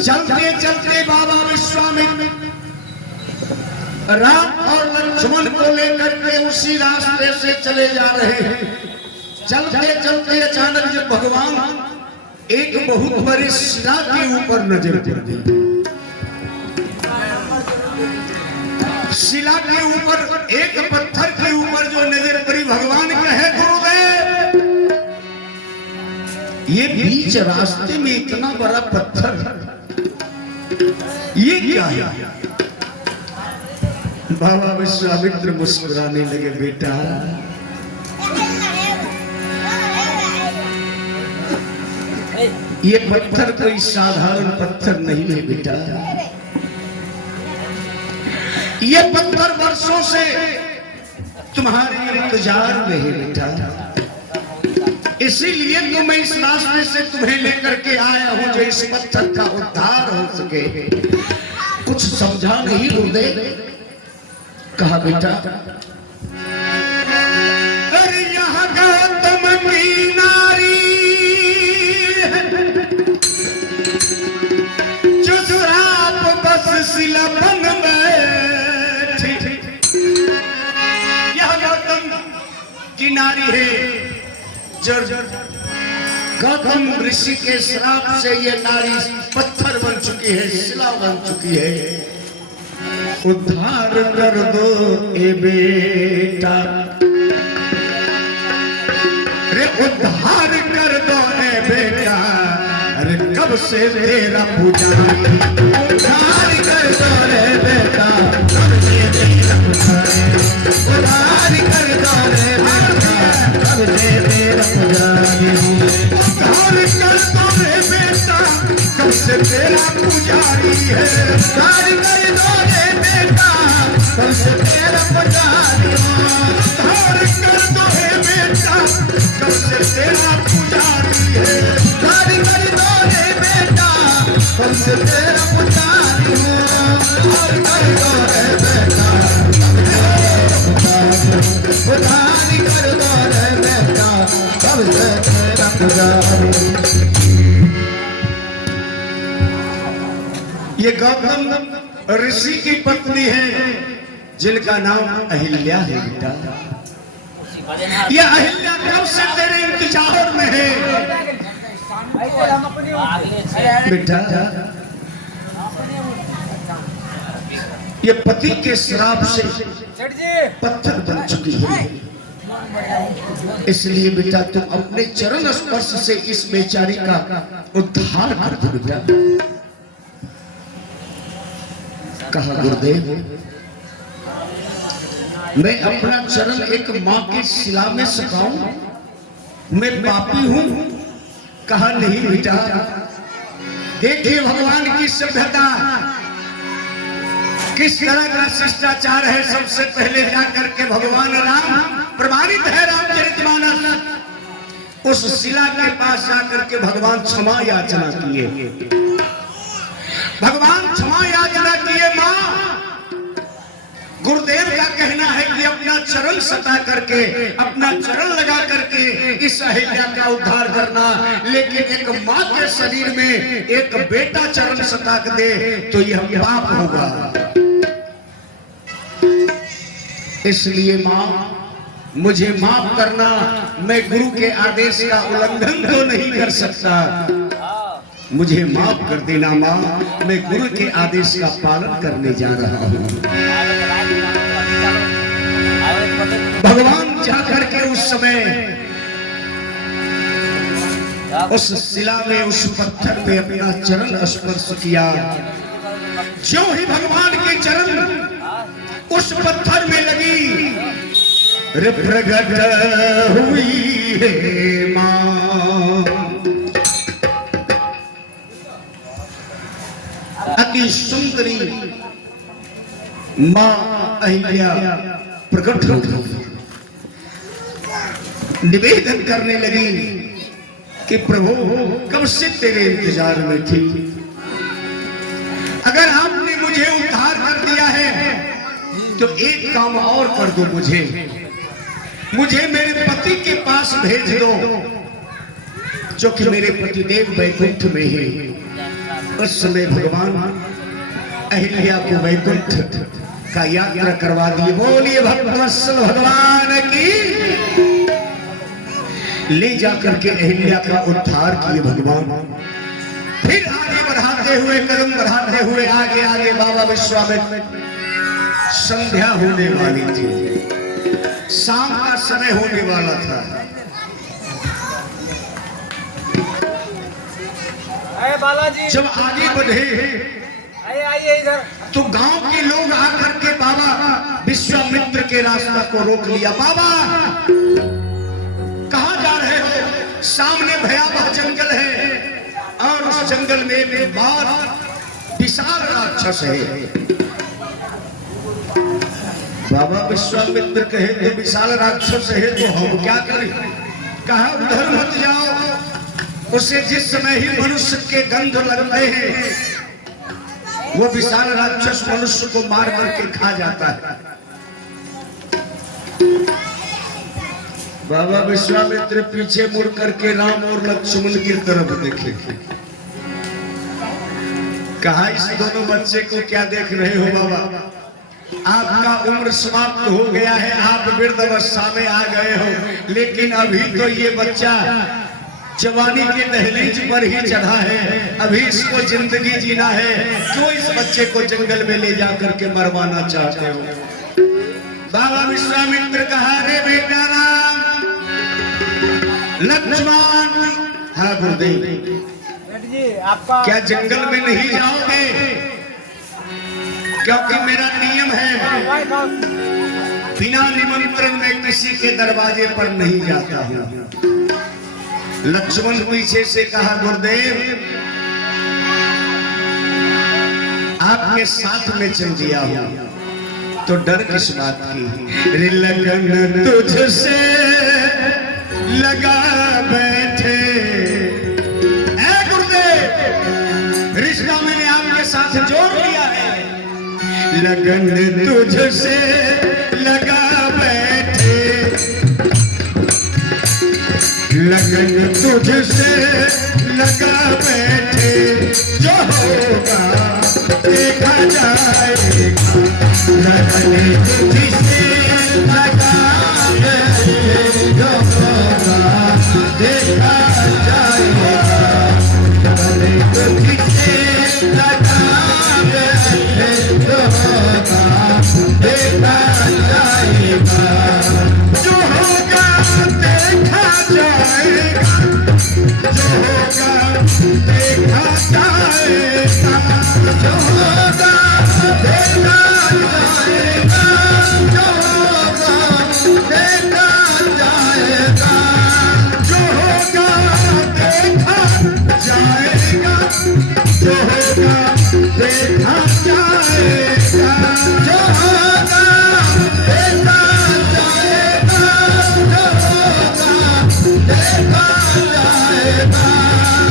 चलते चलते बाबा विश्वामित्र राम और लक्ष्मण को लेकर के उसी रास्ते से चले जा रहे हैं। चलते चलते अचानक जब भगवान एक बहुत बड़ी शिला के ऊपर नजर पड़ गई। शिला के ऊपर एक पत्थर के ऊपर जो नजर पड़ी, भगवान कहे गुरुदेव ये बीच रास्ते में इतना बड़ा पत्थर ये क्या है? बाबा विश्वामित्र मुस्कुराने लगे, बेटा ये पत्थर कोई साधारण पत्थर नहीं है बेटा, ये पत्थर वर्षों से तुम्हारे इंतजार में है बेटा, इसीलिए तो मैं इस रास्ते से तुम्हें लेकर के आया हूं जो इस पत्थर का उद्धार हो सके। कुछ समझा नहीं गुरुदेव? कहा बेटा अरे यहाँ गौतम की नारी जो श्राप बस शिला बन बैठी, यह गौतम की नारी है गौतम ऋषि के श्राप से ये नारी पत्थर बन चुकी है, शिला बन चुकी है। उद्धार कर दो ए बेटा, अरे उद्धार कर दो ए बेटा, अरे कब से तेरा पुजारी, उद्धार कर दो रे बेटा, कब से तेरा पुजारी, उद्धार कर दो रे बेटा, कब से तेरा पुजारी, उद्धार कर दो रे बेटा, कब से तेरा पुजारी है, उद्धार कर दो रे बेटा, कब से तेरा पुजारी, उद्धार कर दो रे बेटा, कब से तेरा पुजारी है, उद्धार कर दो रे बेटा, कब से तेरा पुजारी है, उद्धार कर दो रे बेटा, उद्धार कर दो रे बेटा, कब से तेरा पुजारी। ये गौतम ऋषि की पत्नी है जिनका नाम अहिल्या है बेटा। ये अहिल्या कब से तेरे इंतजार में है बेटा। ये पति के श्राप से पत्थर बन चुकी है, इसलिए बेटा तुम अपने चरण स्पर्श से इस बेचारी का उद्धार कर दो बेटा। कहा गुरुदेव मैं अपना चरण एक मां की शिला में सुखाऊं, मैं पापी हूं? कहा नहीं बेटा, देखिए भगवान की सभ्यता किस तरह का शिष्टाचार है। सबसे पहले जाकर के भगवान राम प्रमाणित है रामचरितमानस, उस शिला के पास जाकर के भगवान क्षमा याचना किए, भगवान क्षमा याचना किए। मां गुरुदेव का कहना है कि अपना चरण सता करके, अपना चरण लगा करके इस अहिल्या का उद्धार करना, लेकिन एक मां के शरीर में एक बेटा चरण सता दे तो यह पाप होगा। इसलिए माँ मुझे माफ करना, मैं गुरु के आदेश का उल्लंघन तो नहीं कर सकता, मुझे माफ कर देना माँ, मैं गुरु के आदेश का पालन करने जा रहा हूँ। भगवान जाकर के उस समय उस शिला में, उस पत्थर पे अपना चरण स्पर्श किया। जो ही भगवान के चरण उस पत्थर में लगी, प्रकट हुई है मां, अति सुंदरी मां अहिल्या प्रकट हो गई। निवेदन करने लगी कि प्रभु कब से तेरे इंतजार में थी, अगर आपने मुझे उद्धार कर दिया है तो एक काम और कर दो, मुझे मेरे पति के पास भेज दो, जो कि मेरे पतिदेव वैकुंठ में है। उस समय भगवान अहिल्या को वैकुंठ का यात्रा करवा दिए। बोलिए भक्तवत्सल भगवान की। ले जाकर के अहिल्या का उद्धार किए भगवान। फिर आगे बढ़ाते हुए, कदम बढ़ाते हुए आगे आगे बाबा विश्वामित्र, संध्या होने वाली थी, शाम का समय होने वाला था। बालाजी जब आगे बढ़े इधर, तो गांव के लोग आकर के बाबा विश्वामित्र के रास्ता को रोक लिया। बाबा कहां जा रहे हो? सामने भयावह जंगल है और उस जंगल में एक बहुत विशाल राक्षस है। बाबा विश्वामित्र कहे तो विशाल राक्षस है तो हम क्या करें? कहा उधर मत जाओ, उसे जिस समय ही मनुष्य के गंध लगते हैं वो विशाल राक्षस मनुष्य को मार करके खा जाता है। बाबा विश्वामित्र पीछे मुड़ करके राम और लक्ष्मण की तरफ देखे। कहा इस दोनों बच्चे को क्या देख रहे हो बाबा? आपका उम्र समाप्त हो गया है, आप वृद्ध अवस्था में आ गए हो, लेकिन अभी तो ये बच्चा जवानी के दहलीज पर ही चढ़ा है, अभी इसको जिंदगी जीना है। क्यों इस बच्चे को जंगल में ले जाकर के मरवाना चाहते हो? बाबा विश्वामित्र कहा, रे बेटा राम, लक्ष्मण, हाँ गुरुदेव आपका क्या जंगल में नहीं जाओगे? क्योंकि मेरा नियम है बिना निमंत्रण में किसी के दरवाजे पर नहीं जाता हूं। लक्ष्मण पीछे से कहा, गुरुदेव आपके साथ में चल दिया हूं तो डर किस बात की? लगन तुझसे लगा बैठे, ऐ गुरुदेव रिश्ता मैंने आपके साथ जोड़ लिया है, लगन तुझसे लगा बैठे, लगन तुझसे लगा बैठे, जो होगा देखा जाएगा, लगन तुझसे लगा बैठे, जो होगा देखा जाएगा, लगन तुझसे लगा बैठे, जो होगा देखा जाएगा, जो होगा देखा जाएगा, जो होगा देखा जाएगा, जो होगा देखा जाएगा, जो होगा देखा जाएगा, जो होगा देखा जाएगा, जो होगा देखा जाएगा, जो होगा देखा जाएगा, जो होगा देखा जाएगा,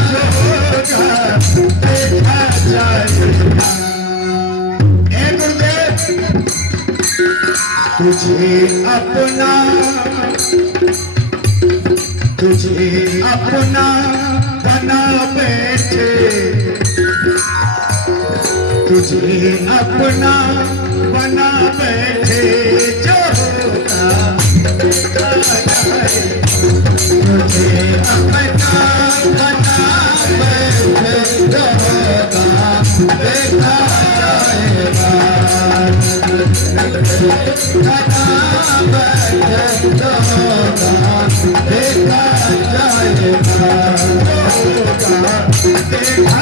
जो होगा देखा जाएगा। ए गुरुदेव तुझे अपना बना बैठे, तुझे अपना बना बैठे, जो बैठे दोगा देखा जाएगा, देखा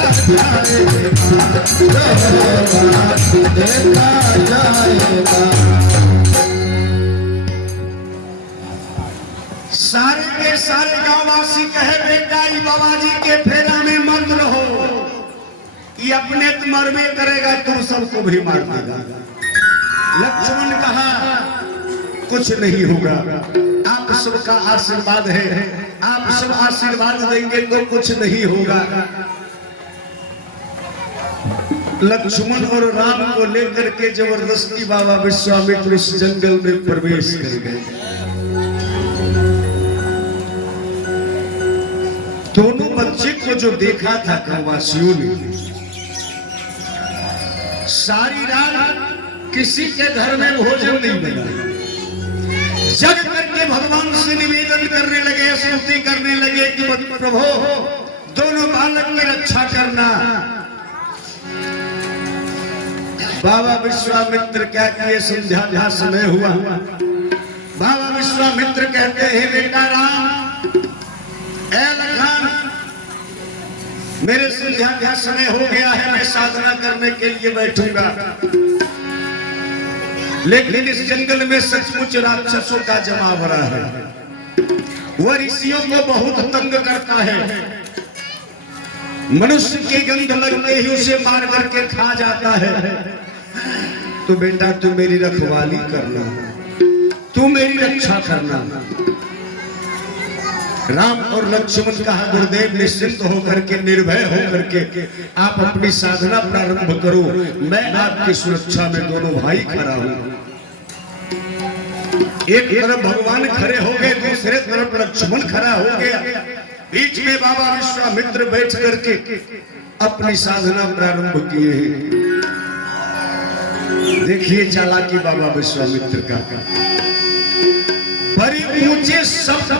जाएगा। सारे के सारे गांववासी कहे बेटा ई बाबा जी के फेरा में मत रहो, ये अपने तो मरबे करेगा, तू सबको भी मार देगा। लक्ष्मण कहा कुछ नहीं होगा, आप सबका आशीर्वाद है, आप सब आशीर्वाद देंगे तो कुछ नहीं होगा। लक्ष्मण और राम को लेकर के जबरदस्ती बाबा विश्वामित्र उस जंगल में प्रवेश कर गए। दोनों बच्चे को जो देखा था गांववासियों ने, सारी रात किसी के घर में भोजन नहीं बना, जग करके भगवान से निवेदन करने लगे, स्तुति करने लगे कि प्रभु दोनों बालक की रक्षा करना। बाबा विश्वामित्र क्या किए, संध्या समय हुआ, बाबा विश्वामित्र कहते हैं बेटा राम, ए लखन, मेरे संध्या का समय हो गया है, मैं साधना करने के लिए बैठूंगा, लेकिन इस जंगल में सचमुच राक्षसों का जमावड़ा है, वह ऋषियों को बहुत तंग करता है, मनुष्य की गंध लगते ही उसे मार करके खा जाता है। तो बेटा तू मेरी रखवाली करना, तू मेरी रक्षा करना। राम और लक्ष्मण कहा गुरुदेव निश्चिंत होकर के, निर्भय होकर के आप अपनी साधना प्रारंभ करो, मैं आपकी सुरक्षा में दोनों भाई खड़ा हूं। एक तरफ भगवान खड़े हो गए, दूसरे तरफ लक्ष्मण खड़ा हो गया, बीच में बाबा विश्वामित्र बैठ करके अपनी साधना प्रारंभ किए। देखिए चालाकी बाबा विश्वामित्र का, बड़ी ऊंचे शब्द,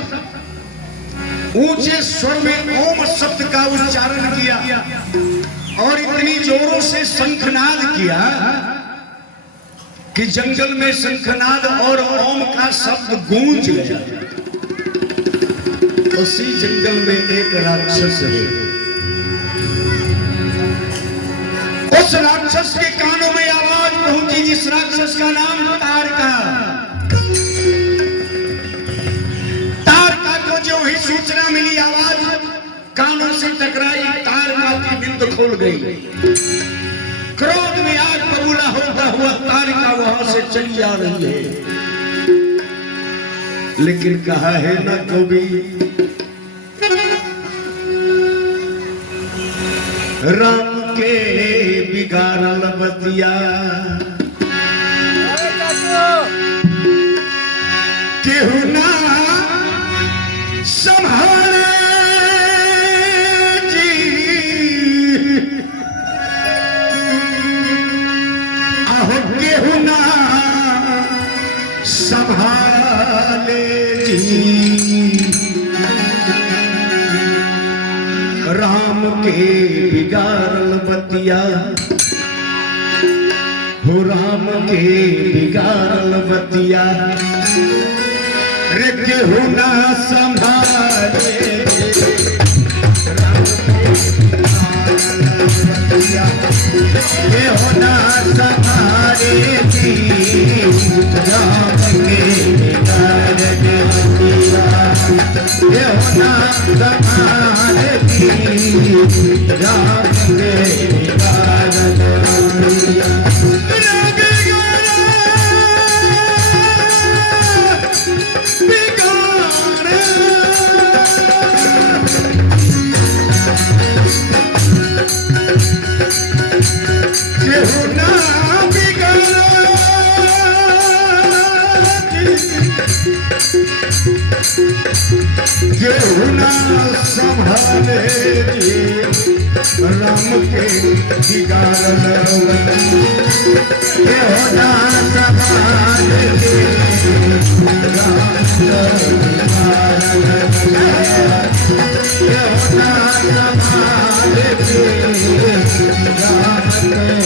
ऊंचे स्वर में ओम शब्द का उच्चारण किया और इतनी जोरों से शंखनाद किया कि जंगल में शंखनाद और ओम का शब्द गूंज गया। उसी जंगल में एक राक्षस है, उस राक्षस के कानों में आवाज पहुंची, जिस राक्षस का नाम तारका। तारका को जो ही सूचना मिली, आवाज कानों से टकराई, तारका की नींद खोल गई। क्रोध में आग बबूला होता हुआ तारका वहां से चली आ रही है, लेकिन कहा है ना कभी राम के बिगाड़ल बतिया, केहू ना संभाले जी, आहो केहू ना संभाले जी, राम के बिगाड़ल बतिया, हो राम के बिगाड़ल बतिया, रे केहू ना संभाले, राम के बतिया, केहू ना संभाले जी, राम के बिगाड़ल बतिया, केहू ना संभाले जी, राम के बिगाड़ल बतिया। केहू ना संभाले जी, राम के बिगाड़ल, केहू ना संभाले जी, राम के बिगाड़ल, केहू ना संभाले जी, राम के बिगाड़ल।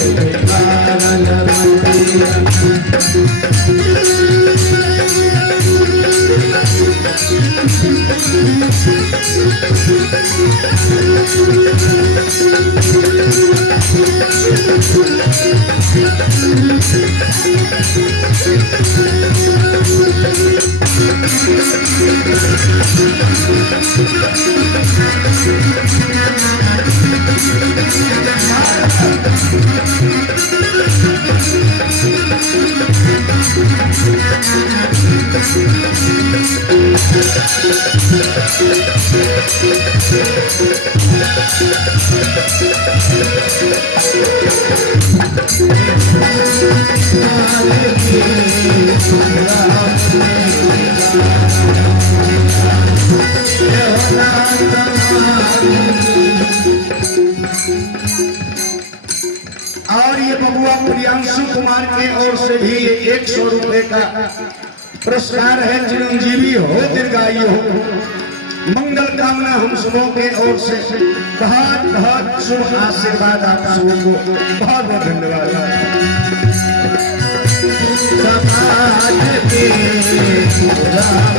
और ये बबुआ प्रियांशु कुमार के ओर से भी 100 रुपए का पुरस्कार है। चिरंजीवी हो, दीर्घायु हो, मंगल कामना हम सबों के ओर से बहुत बहुत शुभ आशीर्वाद आप सबों को बहुत बहुत धन्यवाद। समाज के राम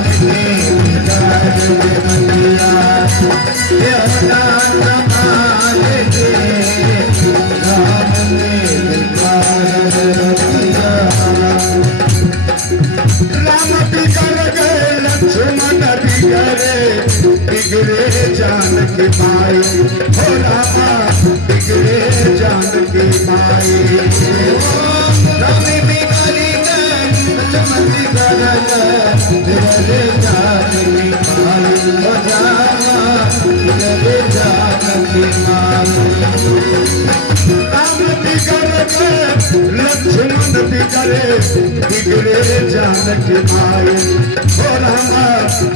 लक्ष्मण बिगड़े बिगड़े जान की माई, हो रामा बिगड़े जान की माई। रामी बिगड़ी लक्ष्मण बिगड़े बिगड़े जान की माई, हो रामा बिगड़े जान की माई। राम बिगड़े लक्ष्मण बिगड़े बिगड़े जान की माई, हो रामा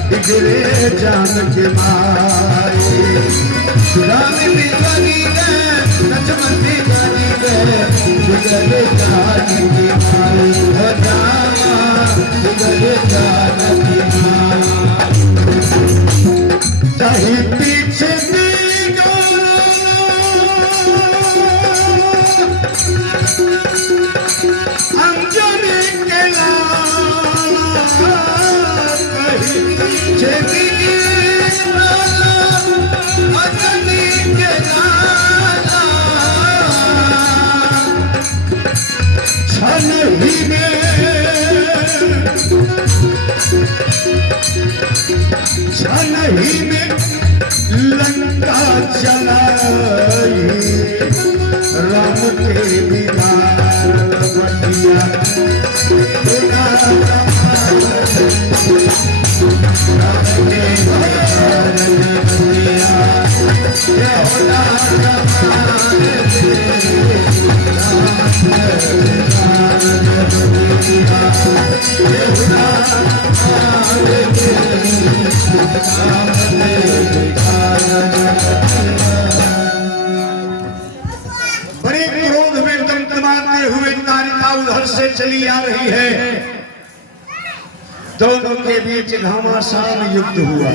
बिगड़े जान की माई। राम बिगड़ी लक्ष्मण बिगड़ी बिगड़े जान की माई, हो रामा बिगड़े जान की माई। चाहे पीछे अंजनी के छनही में लंका चलाई, राम के दीदार बटिया बड़े क्रोध में दमदमाते हुए तारिका उधर से चली आ रही है। दोनों के बीच घमासान युद्ध हुआ।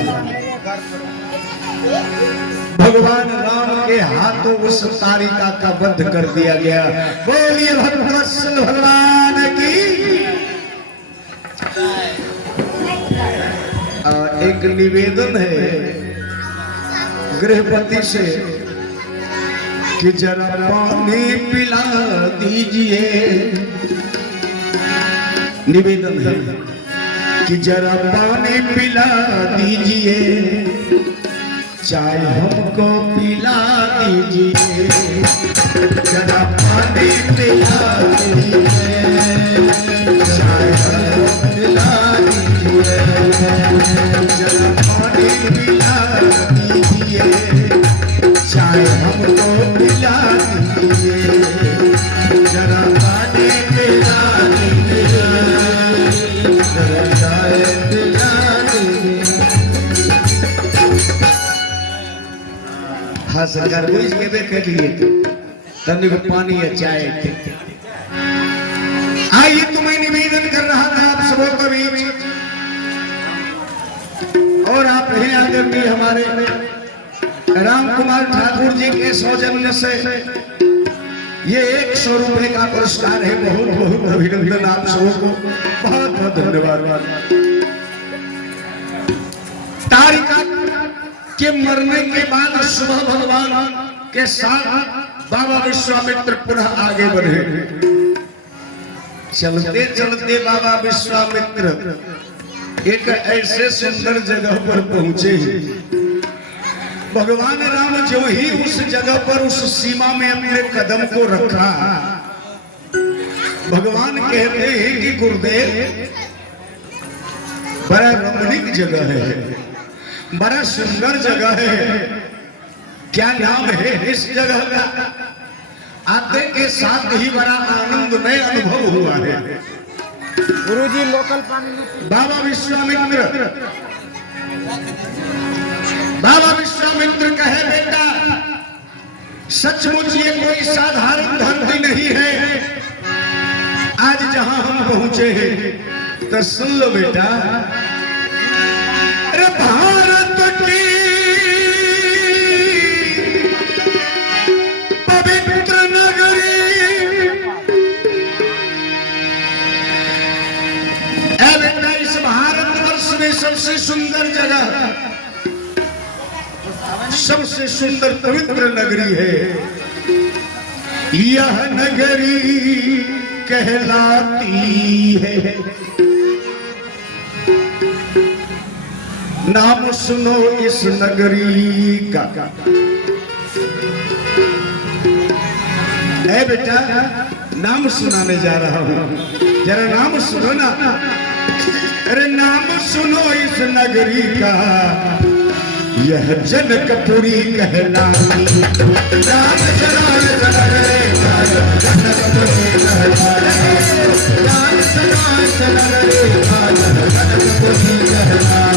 भगवान राम के हाथों उस तारिका का वध कर दिया गया। बोलिए भगवत्सल भगवान की। एक निवेदन है गृहपति से कि जरा पानी पिला दीजिए। निवेदन है कि जरा पानी पिला दीजिए, चाय हमको पिला दीजिए। जरा पानी पिला दीजिए, चाय हमको पिला दीजिए। जरा पानी पिला दीजिए, चाय हमको पिला दीजिए। जरा पानी पिला दीजिए, जरा चाय पिला दीजिए। हंस कर बुझ के देख लिए तब को पानी या चाय। आइए तुम्हें निवेदन कर रहा था आप सबों को बीच, और आप हैं आदरणीय हमारे राम कुमार ठाकुर जी के सौजन्य से ये 100 रुपए का पुरस्कार है। बहुत बहुत अभिनंदन आप सबों को, बहुत बहुत धन्यवाद। तारिका के मरने के बाद सुबह भगवान के साथ बाबा विश्वामित्र पुनः आगे बढ़े। चलते चलते बाबा विश्वामित्र एक ऐसे सुंदर जगह पर पहुंचे भगवान राम जो ही उस जगह पर उस सीमा में अपने कदम को रखा, भगवान कहते हैं कि गुरुदेव बड़ा रमणीक जगह है, बड़ा सुंदर जगह है, क्या नाम है इस जगह का? आते के साथ ही बड़ा आनंदमय अनुभव हुआ है। गुरुजी लोकल पानी। बाबा विश्वामित्र कहे बेटा सचमुच ये कोई साधारण धरती नहीं है। आज जहां हम पहुंचे हैं तो सुन लो बेटा, अरे भारत की पवित्र नगरी, बेटा इस भारतवर्ष में सबसे सुंदर जगह, सबसे सुंदर पवित्र नगरी है। यह नगरी कहलाती है, नाम सुनो इस नगरी का। ऐ बेटा नाम सुनाने जा रहा हूं, जरा नाम सुनो ना। अरे नाम सुनो इस नगरी का, यह जनकपुरी कहलाती। राम चरण चरण जनकपुरी कहलाती, राम चरण चरण जनकपुरी कहलाती।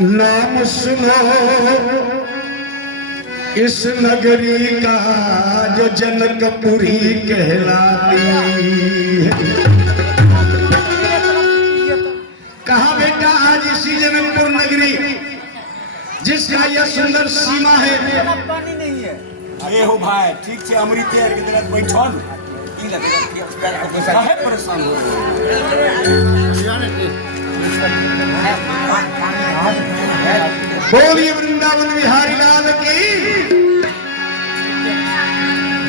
नाम सुनो इस नगरी का, जो जनकपुरी कहलाती है। कहा बेटा आज इसी जनकपुर नगरी जिसका यह सुंदर सीमा है। पानी नहीं है। अरे हो भाई ठीक से अमृत यार के तरह बैठल ई लगेगा काहे परेशान हो बोलिए वृंदावन बिहारी लाल की।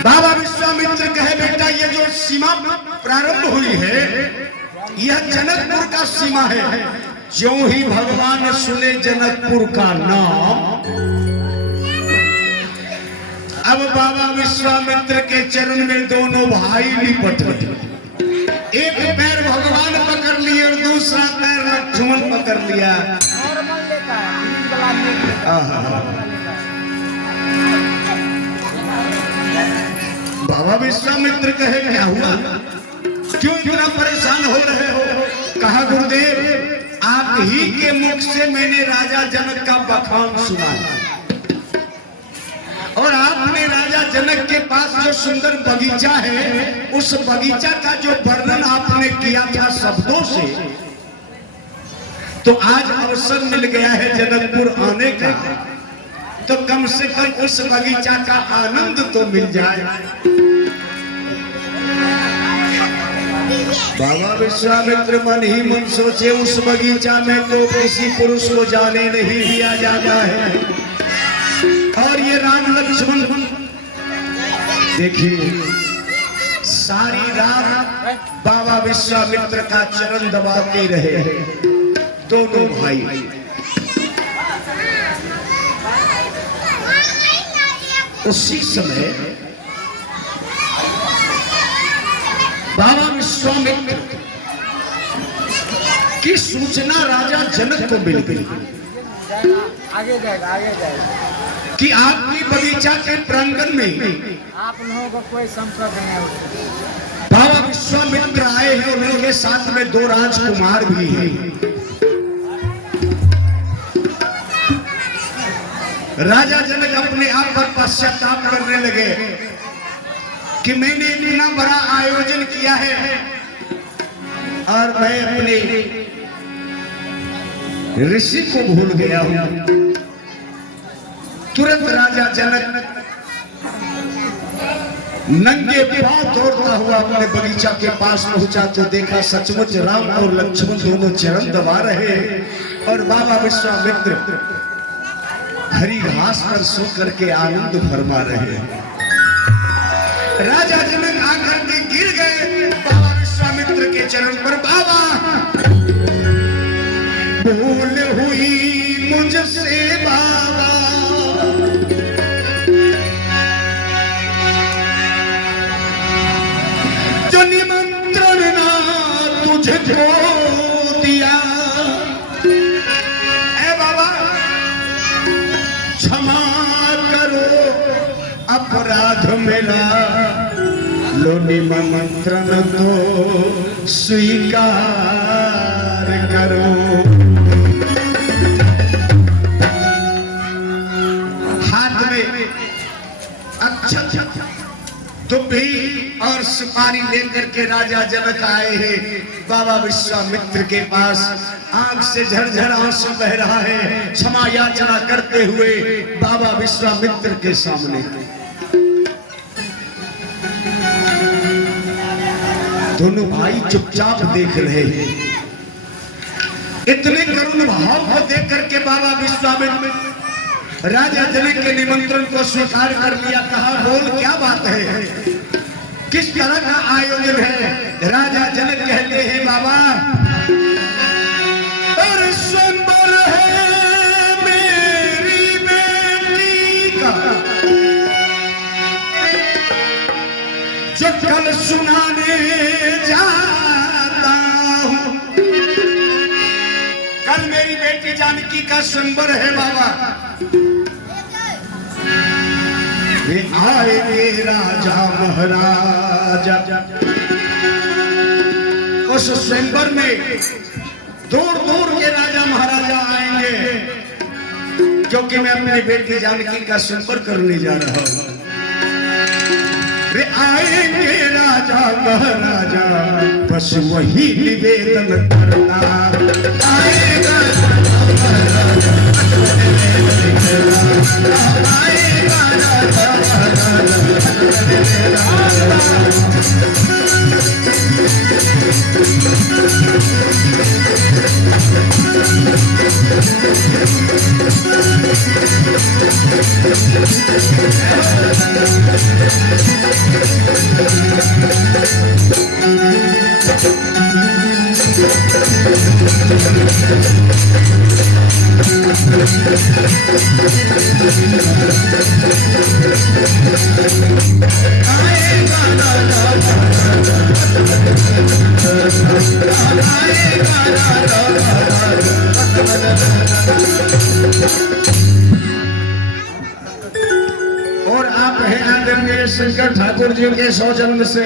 बाबा विश्वामित्र कहे बेटा ये जो सीमा प्रारंभ हुई है यह जनकपुर का सीमा है। जो ही भगवान सुने जनकपुर का नाम, अब बाबा विश्वामित्र के चरण में दोनों भाई लिपट गए। एक पैर भगवान पकड़ लिए और दूसरा पैर लक्ष्मण पकड़ लिया। बाबा विश्वामित्र कहे क्या हुआ, क्यों इतना परेशान हो रहे हो? कहा गुरुदेव आप ही के मुख से मैंने राजा जनक का बखान सुना और आपने राजा जनक के पास जो सुंदर बगीचा है उस बगीचा का जो वर्णन आपने किया था शब्दों से, तो आज अवसर मिल गया है जनकपुर आने का, तो कम से कम उस बगीचा का आनंद तो मिल जाए। बाबा विश्वामित्र मन ही मन सोचे उस बगीचा में तो किसी पुरुष को जाने नहीं दिया जाता है। और ये राम लक्ष्मण देखिए सारी रात बाबा विश्वामित्र का चरण दबाते रहे दोनों भाई। उसी समय बाबा विश्वामित्र की सूचना राजा जनक को मिल गई आगे जाएगा कि आपकी बगीचा के प्रांगण में आप लोगों को कोई संकट नहीं है उससे। बाबा विश्वामित्र आए हैं और उनके साथ में 2 राजकुमार भी हैं। राजा जनक अपने आप पर पश्चाताप करने लगे कि मैंने इतना बड़ा आयोजन किया है और मैं अपने ऋषि को भूल गया हूं। तुरंत राजा जनक नंगे पांव दौड़ता हुआ अपने बगीचा के पास पहुंचा तो देखा सचमुच राम और लक्ष्मण दोनों चरण दबा रहे हैं और बाबा विश्वामित्र हरी घास पर सो करके आनंद फरमा रहे हैं। राजा जनक आकर के गिर गए बाबा विश्वामित्र के चरण पर। बाबा भूल हुई मुझसे बाबा, जो निमंत्रण ना तुझको दिया। ए बाबा क्षमा करो अपराध मेरा, लो निमंत्रण तो स्वीकार करो। हाथ में अक्षत दुब्बी और सुपारी लेकर के राजा जनक आए हैं बाबा विश्वामित्र के पास। आंख से झरझर आंसू बह रहा है, क्षमा याचना करते हुए बाबा विश्वामित्र के सामने। दोनों भाई चुपचाप देख रहे हैं। इतने करुण भाव को देख करके बाबा विश्वामित्र राजा जनक के निमंत्रण को स्वीकार कर लिया। कहा बोल क्या बात है, किस तरह का आयोजन है। राजा जनक कहते हैं बाबा और स्वयंवर है मेरी बेटी का, जो कल सुनाने जाता हूं। कल मेरी बेटी जानकी का स्वयंवर है बाबा। वे आएंगे राजा महाराजा, उस स्वयंवर में दूर दूर के राजा महाराजा आएंगे, क्योंकि मैं अपनी बेटी जानकी का स्वयंवर करने जा रहा हूं। वे आएंगे राजा महाराजा, बस वही निवेदन करना। आएगा और आप हैं आदरणीय शंकर ठाकुर जी के सौजन्य से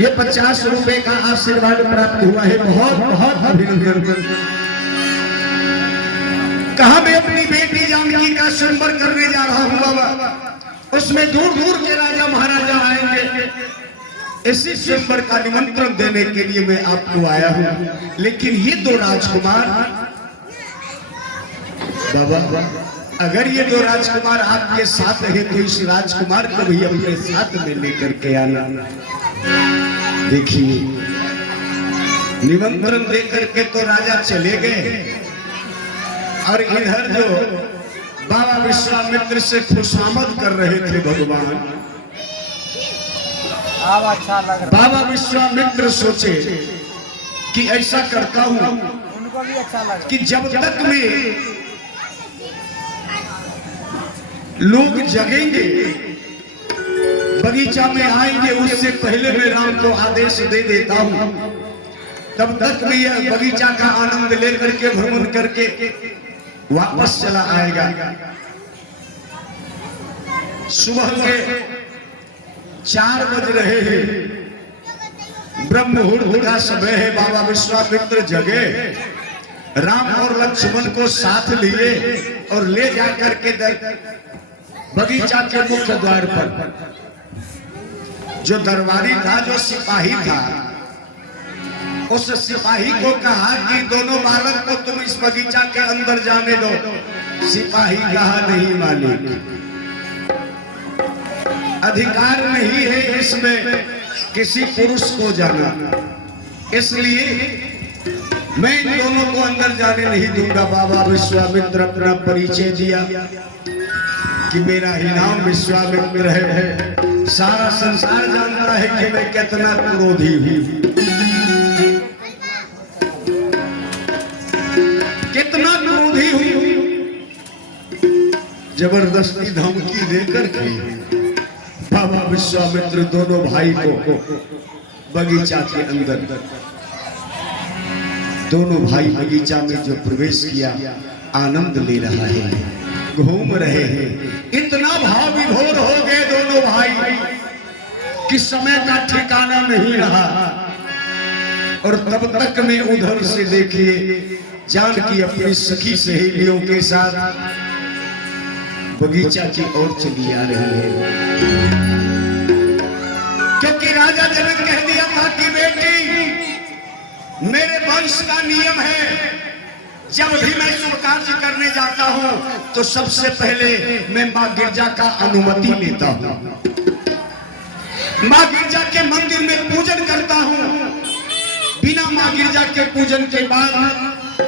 ये 50 रुपए का आशीर्वाद प्राप्त हुआ है। बहुत बहुत अभिनंदन। कहा मैं अपनी बेटी जानकी का स्वयंवर करने जा रहा हूं बाबा, उसमें दूर दूर के राजा महाराजा आएंगे। इसी स्वयंवर का निमंत्रण देने के लिए मैं आपको आया हूं। लेकिन ये 2 राजकुमार बाबा, अगर ये 2 राजकुमार आपके साथ है तो इस राजकुमार को भी अपने साथ में लेकर के आना। देखिए निमंत्रण देकर के तो राजा चले गए और इधर जो बाबा विश्वामित्र से खुशामद कर रहे थे भगवान, अब अच्छा लग रहा बाबा विश्वामित्र सोचे कि ऐसा करता हूं उनको भी अच्छा लग कि जब तक मैं लोग जगेंगे, बगीचा में आएंगे, उससे पहले मैं राम को आदेश दे देता हूं। तब तक भी यह बगीचा का आनंद लेकर के भ्रमण करके वापस चला आएगा। सुबह के 4 बज रहे हैं, ब्रह्म मुहूर्त का समय है। बाबा विश्वामित्र जगे, राम और लक्ष्मण को साथ लिए और ले जाकर के बगीचा के मुख्य द्वार पर जो दरबारी था, जो सिपाही था, उस सिपाही को कहा कि दोनों बालक को तुम इस बगीचा के अंदर जाने दो। सिपाही कहा नहीं मालिक, अधिकार नहीं है इसमें किसी पुरुष को जाना, इसलिए मैं इन दोनों को अंदर जाने नहीं दूंगा। बाबा विश्वामित्र अपना परिचय दिया कि मेरा ही नाम विश्वामित्र है। सारा संसार जानता है कि मैं कितना क्रोधी हूं, कितना क्रोधी हूं। जबरदस्ती धमकी देकर के बाबा विश्वामित्र दोनों भाई को बगीचा के अंदर, दोनों भाई बगीचा में जो प्रवेश किया, आनंद ले रहा है, घूम रहे हैं। इतना भाव विभोर हो गए दोनों भाई कि समय का ठिकाना नहीं रहा। और तब तक में उधर से देखिए जानकी अपनी सखी सहेलियों के साथ बगीचा की ओर चली आ रही है, क्योंकि राजा जनक कह दिया था कि बेटी, मेरे वंश का नियम है, जब भी मैं शुभ कार्य करने जाता हूं तो सबसे पहले मैं मां गिरजा का अनुमति लेता हूं, मां गिरजा के मंदिर में पूजन करता हूं। बिना मां गिरजा के पूजन के बाद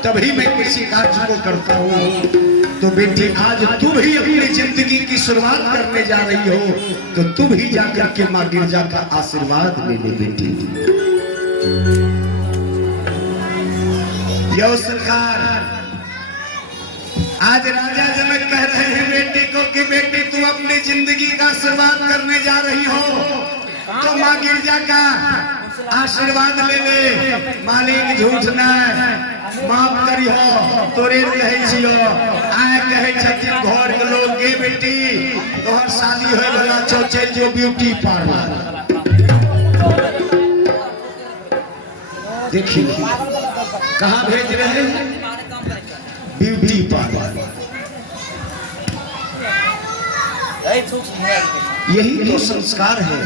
तभी मैं किसी कार्य को करता हूं। तो बेटी, आज तू भी अपनी जिंदगी की शुरुआत करने जा रही हो, तो तू भी जाकर के मां गिरजा का आशीर्वाद ले ले बेटी। यो सरकार, आज राजा जनक कह रहे हैं बेटी को कि बेटी तुम अपनी जिंदगी का शुरुआत करने जा रही हो, तो मां गिरजा का आशीर्वाद ले ले। मालिक झूठ न माफ करी हो, तोरे कहे छियो, आए कहे छथिन घर के लोग गे बेटी तोहर शादी होय भला छौ, चल जो ब्यूटी पार्लर। देखिए कहाँ भेज रहे हैं, ब्यूटी पार्लर। यही तो संस्कार है।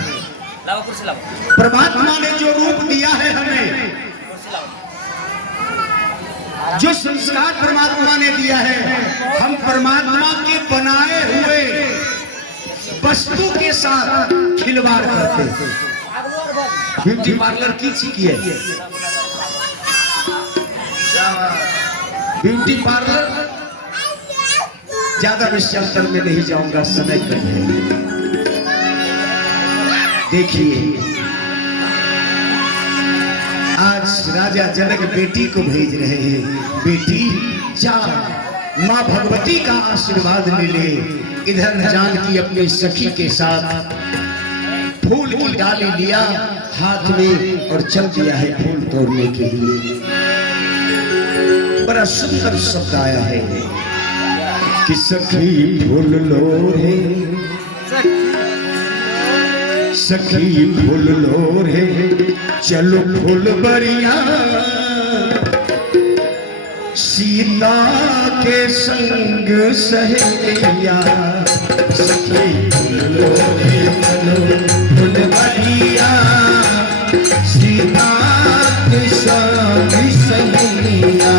परमात्मा ने जो रूप दिया है हमें, जो संस्कार परमात्मा ने दिया है, हम परमात्मा के बनाए हुए वस्तु के साथ खिलवाड़ करते हैं। ब्यूटी पार्लर की चीज है, ब्यूटी पार्लर। ज्यादा विस्तार में नहीं जाऊंगा, समय कम है। देखिए आज राजा जनक बेटी को भेज रहे हैं, बेटी जा माँ भगवती का आशीर्वाद ले ले। इधर जानकी अपने सखी के साथ फूल की डाली लिया हाथ में और चल दिया है फूल तोड़ने के लिए। बड़ा सुंदर शब्द आया है कि सखी फूल लो रे, सखी फूल लो रे, चलो फूल बरिया, सीता के संग सहेलिया। सखी फूल लो रे, चलो फूल बरिया, सीता के संग सहेलिया।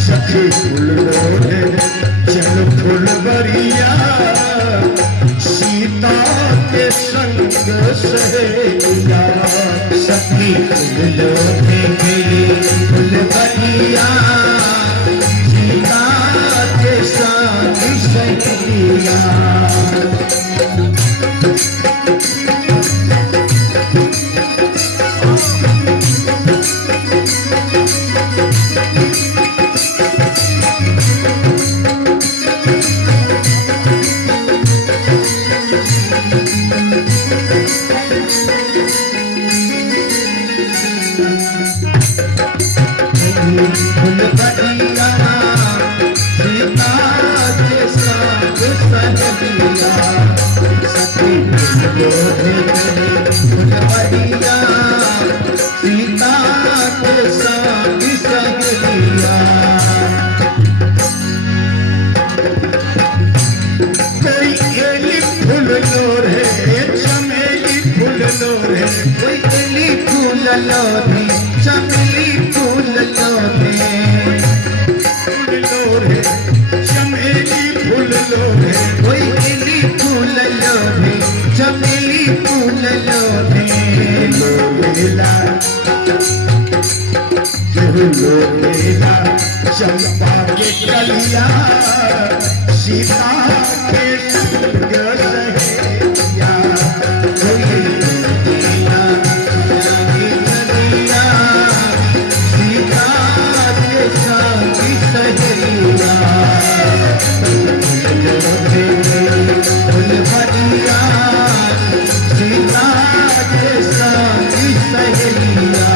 सखी फूल लो रे, चलो फूल बरिया, सीता के संग सहेलिया। सखी फूल लो रे, फूल बरिया, सीता के संग सहेलिया। सहेलिया सखी लोधे फुलवरिया सीता के संग सहेलिया कोई एली फूल लो रे चमेली फूल लो रे कोई एली फूल लो रे चमेली फूल लो रे चमेली फूल लो रे कोई एली फूल लो रे चमेली फूल लो रे लोला लोला चंपा के कलिया सीता के संग सहेलिया कोई लोला कलिया सीता के संग सहेलिया फुलवरिया सीता के संग सहेलिया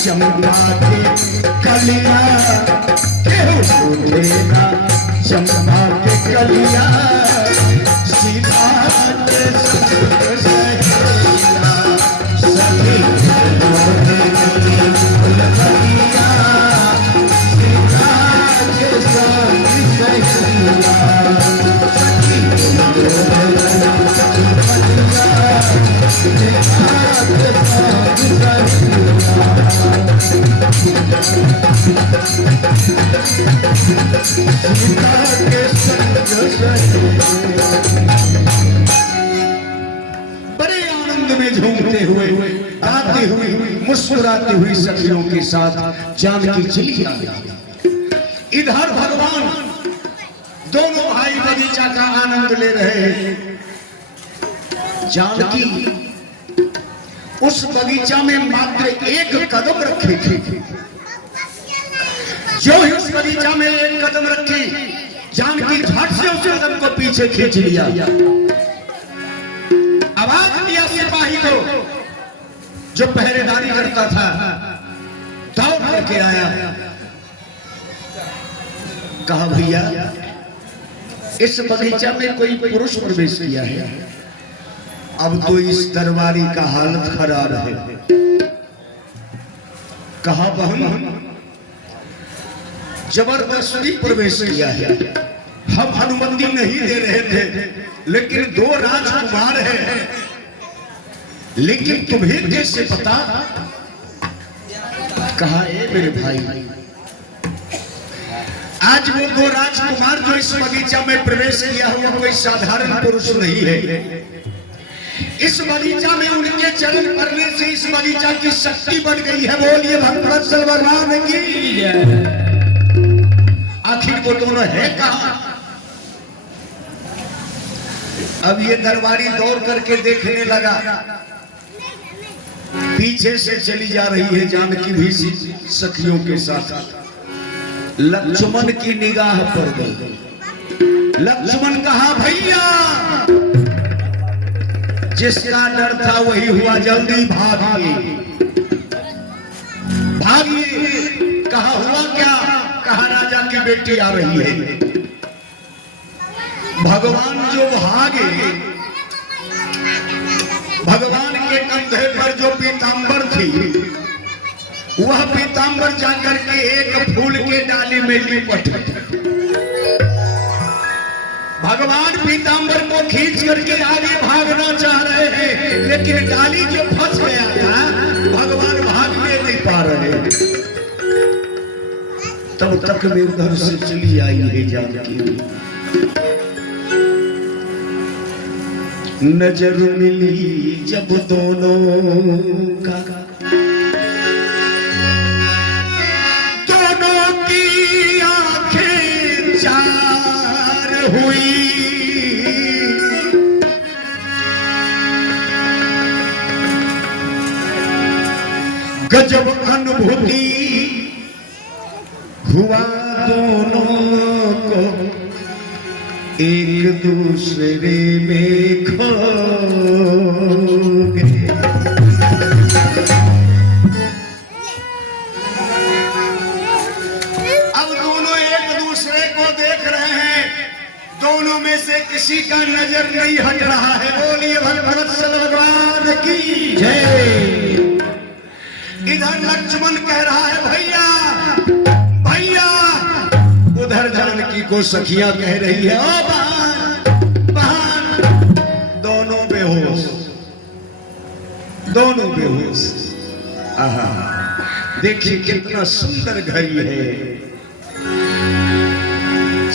चंपा के कलिया चंपा के कलिया सीता के संग सहेलिया सखी फुलवरिया सीता के संग सहेलिया सखी फुलवरिया सीता के संग बड़े आनंद में झूमते हुए गाती हुई मुस्कुराती हुई सखियों के साथ जानकी चली आई। इधर भगवान दोनों भाई बगीचा का आनंद ले रहे हैं। जानकी उस बगीचा में मात्र एक कदम रखी थी। जो ही उस बगीचा में एक कदम रखी जानकी झट से उस कदम को पीछे खींच लिया। आवाज दिया सिपाही को जो पहरेदारी करता था, दौड़ करके आया, कहा भैया इस बगीचा में कोई पुरुष प्रवेश किया है, अब तो इस दरबारी का हालत खराब है। कहा बहन जबरदस्ती प्रवेश किया है, हम अनुमति नहीं दे रहे थे, लेकिन दो राजकुमार हैं, लेकिन तुम्हें कैसे पता? कहा मेरे भाई आज वो दो राजकुमार जो इस बगीचा में प्रवेश किया हुआ कोई साधारण पुरुष नहीं है। इस बगीचा में उनके चरण पड़ने से इस बगीचा की शक्ति बढ़ गई है। बोलिए भगवत्सल भगवान की। आखिर वो दोनों है कहां? अब ये दरबारी दौड़ करके देखने लगा, पीछे से चली जा रही है जानकी भी सखियों के साथ। लक्ष्मण की निगाह पड़ गई। लक्ष्मण कहा भैया जिसका डर था वही हुआ, जल्दी भागिए भागिए। कहा हुआ क्या? कहा राजा की बेटी आ रही है। भगवान जो भागे, भगवान के कंधे पर जो पीतांबर थी, वह पीतांबर जाकर के एक फूल के डाली में लिपट। भगवान पीतांबर को खींच करके आगे भागना चाह रहे हैं, लेकिन डाली जो फंस गया था, भगवान भागने नहीं पा रहे। तब तक वे उधर से चली आई है जानकी। नजर मिली जब दोनों का, दोनों की आंखें चार हुई। गजब अनुभूति हुआ दोनों को, एक दूसरे में खो गए। अब दोनों एक दूसरे को देख रहे हैं, दोनों में से किसी का नजर नहीं हट रहा है। बोलिए भगवत भगवान की जय। इधर लक्ष्मण कह रहा है भैया भैया, उधर जानकी को सखियां कह रही है ओ बहन बहन। दोनों बेहोश, दोनों बेहोश। आहा, देखिए कितना सुंदर घड़ी है।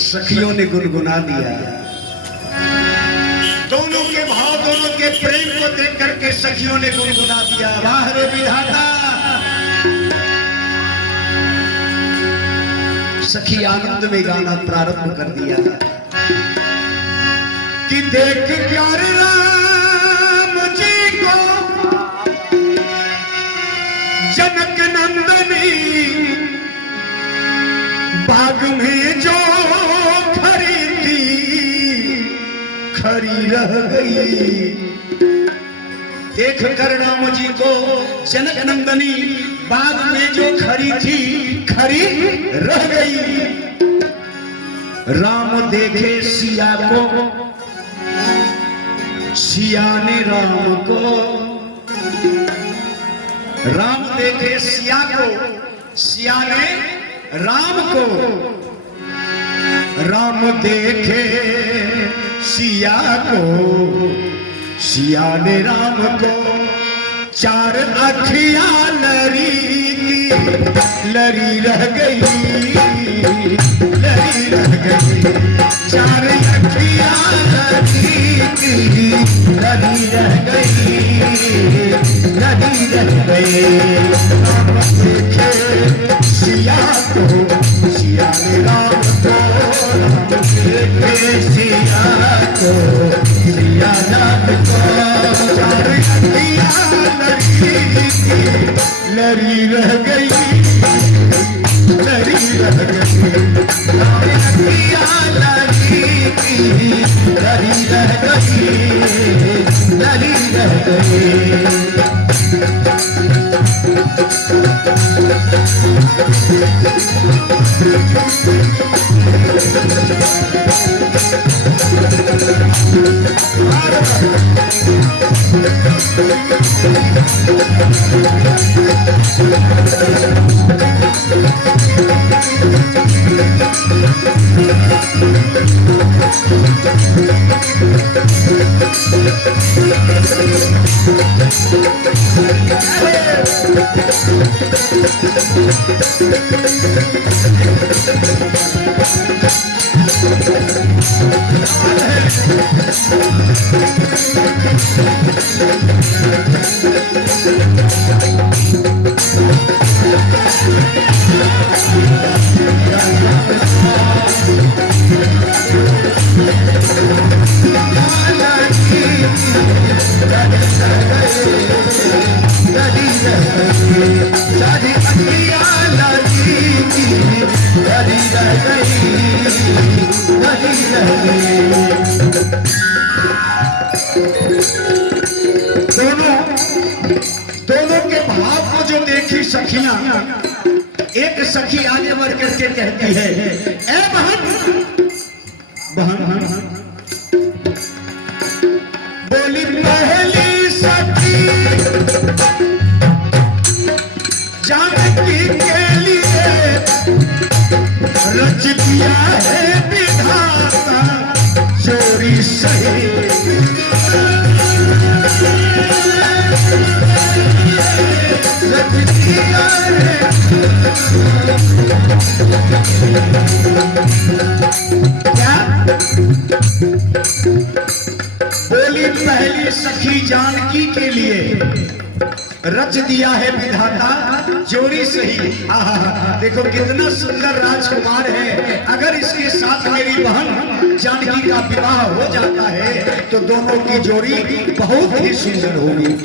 सखियों ने गुनगुना दिया। दोनों के भाव, दोनों के प्रेम को देख करके सखियों ने गुनगुना दिया। वाह रे विधाता। सखी आनंद में गाना प्रारंभ कर दिया कि देख प्यार राम जी को जनक नंदनी, बाग में जो खरी थी खरी रह गई। देख कर राम जी को जनक नंदनी, बाग में जो खरी थी खरी रह गई। राम देखे सिया को, सिया ने राम को, राम देखे सिया को, सिया ने राम को, राम देखे सिया को, सिया ने राम को। चार अखियां लरी रह गई, लरी रह गई। चार अखियां लरी रह गई, लरी रह गई। राम देखे सिया को, सिया ने राम को, राम देखे सिया को, सिया राम को। चार अखियां लरी रह गई, लरी रह गई। लरी रह गई, लरी रह गई। दोनों के भाव को जो देखी सखियां, एक सखी आगे बढ़ करके कहती है, ए बहन बहन दिया है विधाता जोड़ी सही रच दिया है। क्या बोली पहली सखी जानकी के लिए रच दिया है विधाता जोड़ी सही। आहा, देखो कितना सुंदर राजकुमार है। अगर इसके साथ मेरी बहन जानकी का विवाह हो जाता है तो दोनों की जोड़ी बहुत ही सुंदर होगी।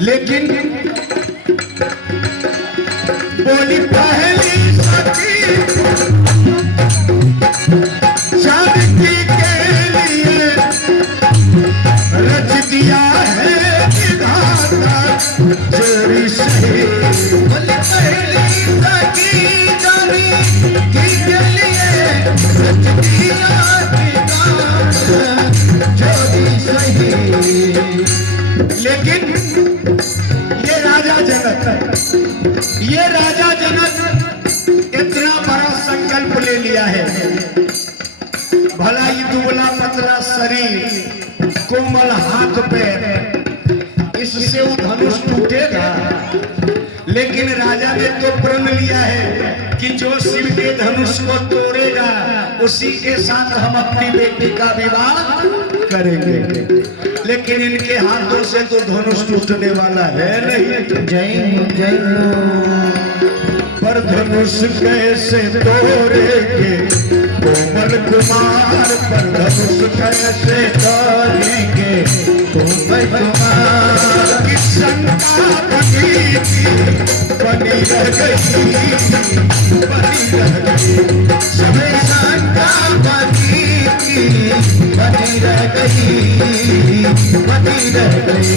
लेकिन बोली पहली सखी जानकी के लिए रच दिया है विधाता जोड़ी सही। बोली पहली सखी जानकी के लिए रच दिया विधाता जोड़ी सही। लेकिन ये राजा जनक इतना बड़ा संकल्प ले लिया है। भला ये दुबला पतला शरीर कोमल हाथ पैर इससे वो धनुष टूटेगा। लेकिन राजा ने तो प्रण लिया है कि जो शिव के धनुष को तोड़ेगा उसी के साथ हम अपनी बेटी का विवाह करेंगे। लेकिन इनके हाथों से तो धनुष टूटने वाला है नहीं। जय पर धनुष कैसे तोड़ेंगे कोमल कुमार, पर धनुष कैसे तोड़ेंगे कोमल कुमार। की शंका बनी रह गई, बनी रह गई, समय शंका बनी रह गई, बनी रह गई।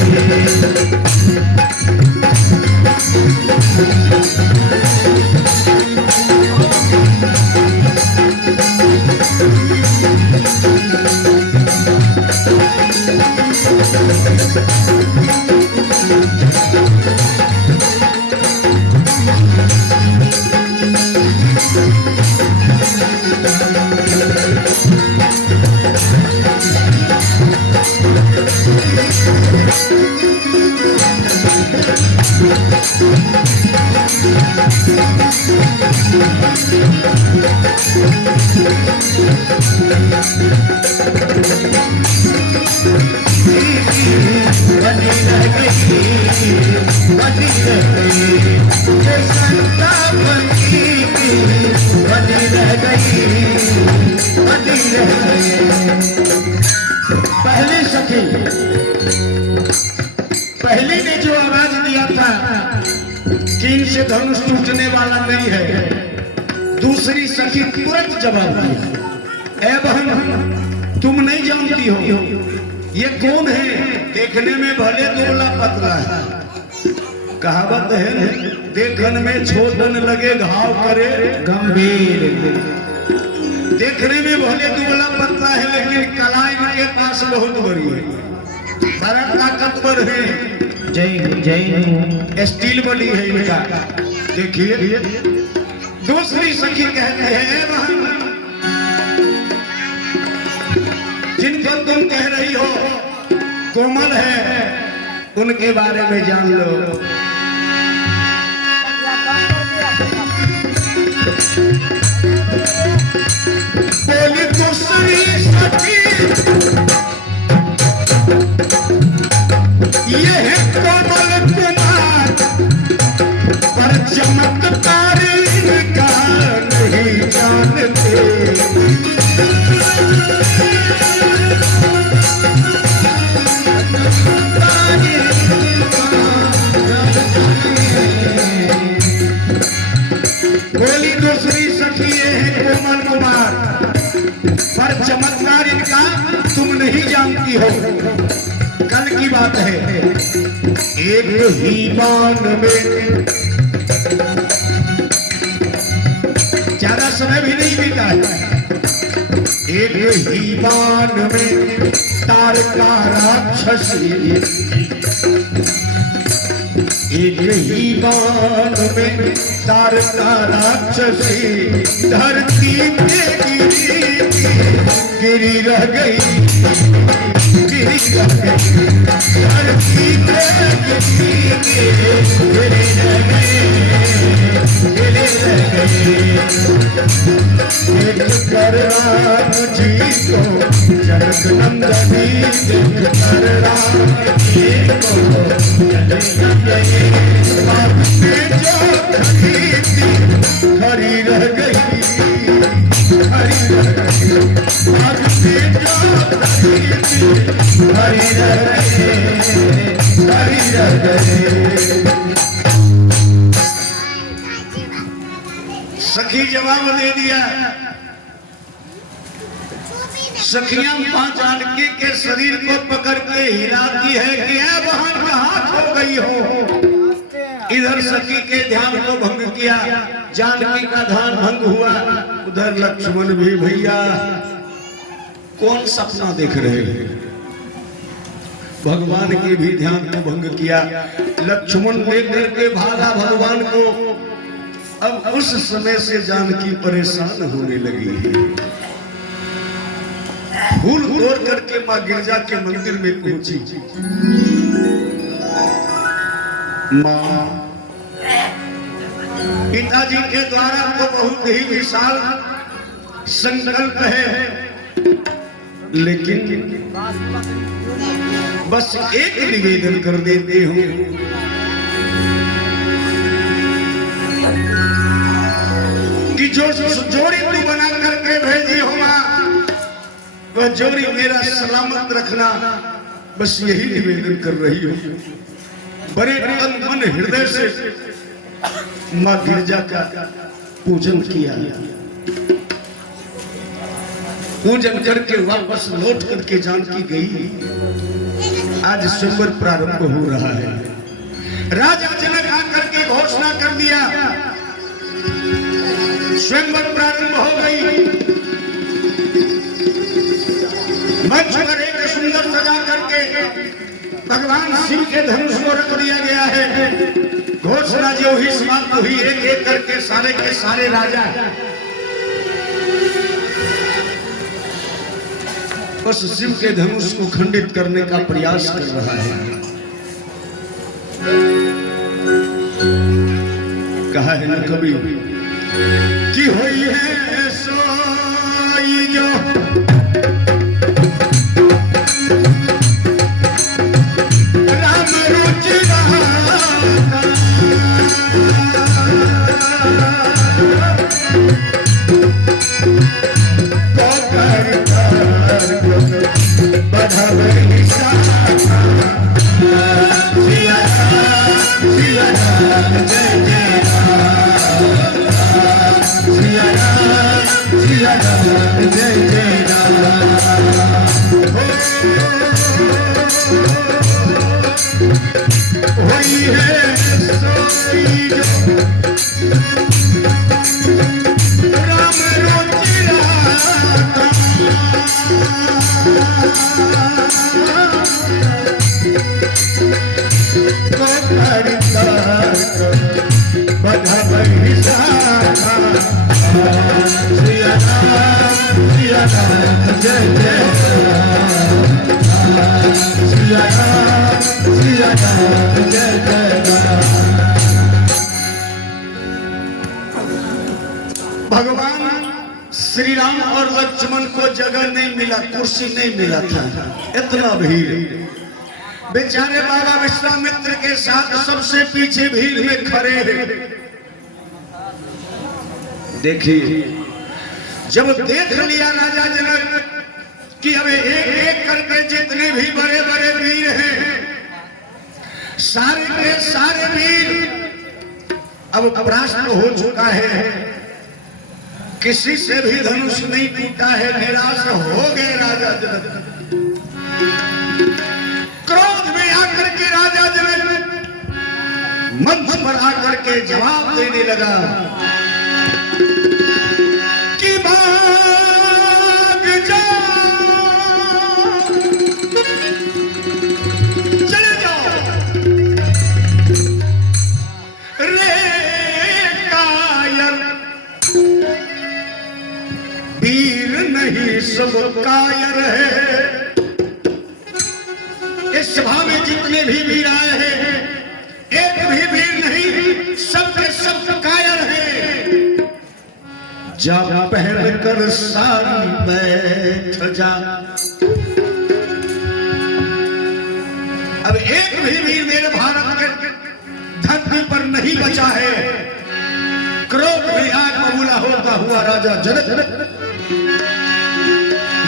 पहली सखी पहली ने जो आवाज दिया था कि इनसे धनुष टूटने वाला नहीं है, दूसरी सखी तुरंत जवाब दिया, ए बहन तुम नहीं जानती हो ये कौन है? देखने में भले दुबला पतला है, कहावत है देखने में छोटन लगे घाव करे गंभीर। देखने में भले दुबला पतला है लेकिन कलाई के पास बहुत बड़ी है, बड़ा ताकतवर है। जय स्टील बॉडी है इनका। देखिए दूसरी सखी कहते हैं बहन जिनको तुम कह रही हो कोमल है उनके बारे में जान लो। बोली दूसरी सखी ये है कोमल कुमार, पर चमत्कार इनका नहीं जानते। बोली दूसरी सखी ये है कोमल कुमार, पर चमत्कार इनका तुम नहीं जानती हो। कल की बात है, एक ही बान में, ज्यादा समय भी नहीं बीता है, एक ही बान में तारका राक्षसी, एक ही बान में तारका राक्षसी धरती पे गिरी रह गई, गिरी रह गई, धरती पे गिरी रह गई, गिरी रह गई। एक कर राम जी को जनक नंदनी, एक कर राम जी को जनक नंदनी, बाप पे जो खड़ी थी खड़ी रह गई, खड़ी रह गई, बाप पे जो खड़ी थी खड़ी रह गई, खड़ी रह गई। सखी जवाब दे दिया। सखियां मां जानकी के शरीर को पकड़ के हिलाती है कि बहन कहाँ खो गई हो। इधर सखी के ध्यान को भंग किया, जानकी का ध्यान भंग हुआ। उधर लक्ष्मण भी भैया कौन सपना देख रहे हैं, भगवान के भी ध्यान को भंग किया। लक्ष्मण देख करके भागा भगवान को। अब उस समय से जानकी परेशान होने लगी है। फूल तोड़ करके मां गिरजा के मंदिर में पहुंची। मां पिताजी के द्वारा तो बहुत ही विशाल संकल्प है, लेकिन बस एक निवेदन कर देते हूं कि जो जोड़ी तू बना करके भेजी हो मां, वह जोड़ी मेरा सलामत रखना, बस यही निवेदन कर रही हो। बड़े तन मन हृदय से मां गिरजा का पूजन किया। पूजन करके वापस लौट करके जानकी गई। आज स्वयंवर प्रारंभ हो रहा है। राजा जनक आकर के घोषणा कर दिया, स्वयंवर प्रारंभ हो गई। मंच पर एक सुंदर सजा करके भगवान शिव के धनुष को रख दिया गया है। घोषणा जो ही समाप्त हुई, एक एक करके सारे के सारे राजा उस शिव के धनुष को खंडित करने का प्रयास कर रहा है। कहा है न कभी कि होई है सोई जो राम रुचि भगवान श्री राम और लक्ष्मण को जगह नहीं मिला, कुर्सी नहीं मिला था। इतना भीड़, बेचारे बाबा विश्वामित्र के साथ सबसे पीछे भीड़ में खड़े हैं। देखिए, जब देख लिया राजा जनक कि अब एक एक करके जितने भी बड़े बड़े वीर हैं, सारे के सारे वीर अब परास्त हो चुका है, किसी से भी धनुष नहीं टूटा है, निराश हो गए राजा जनक। क्रोध में आकर के राजा जनक मंच पर आकर के जवाब देने लगा कि भाग जाओ, चले जाओ रे का जितने भी वीर आए हैं एक भी वीर नहीं, सबके सब कायर हैं। जा पहन कर सारी बैठ जा। अब एक भी वीर मेरे भारत के धरती पर नहीं बचा है। क्रोध में आग बबूला होता हुआ राजा जनक,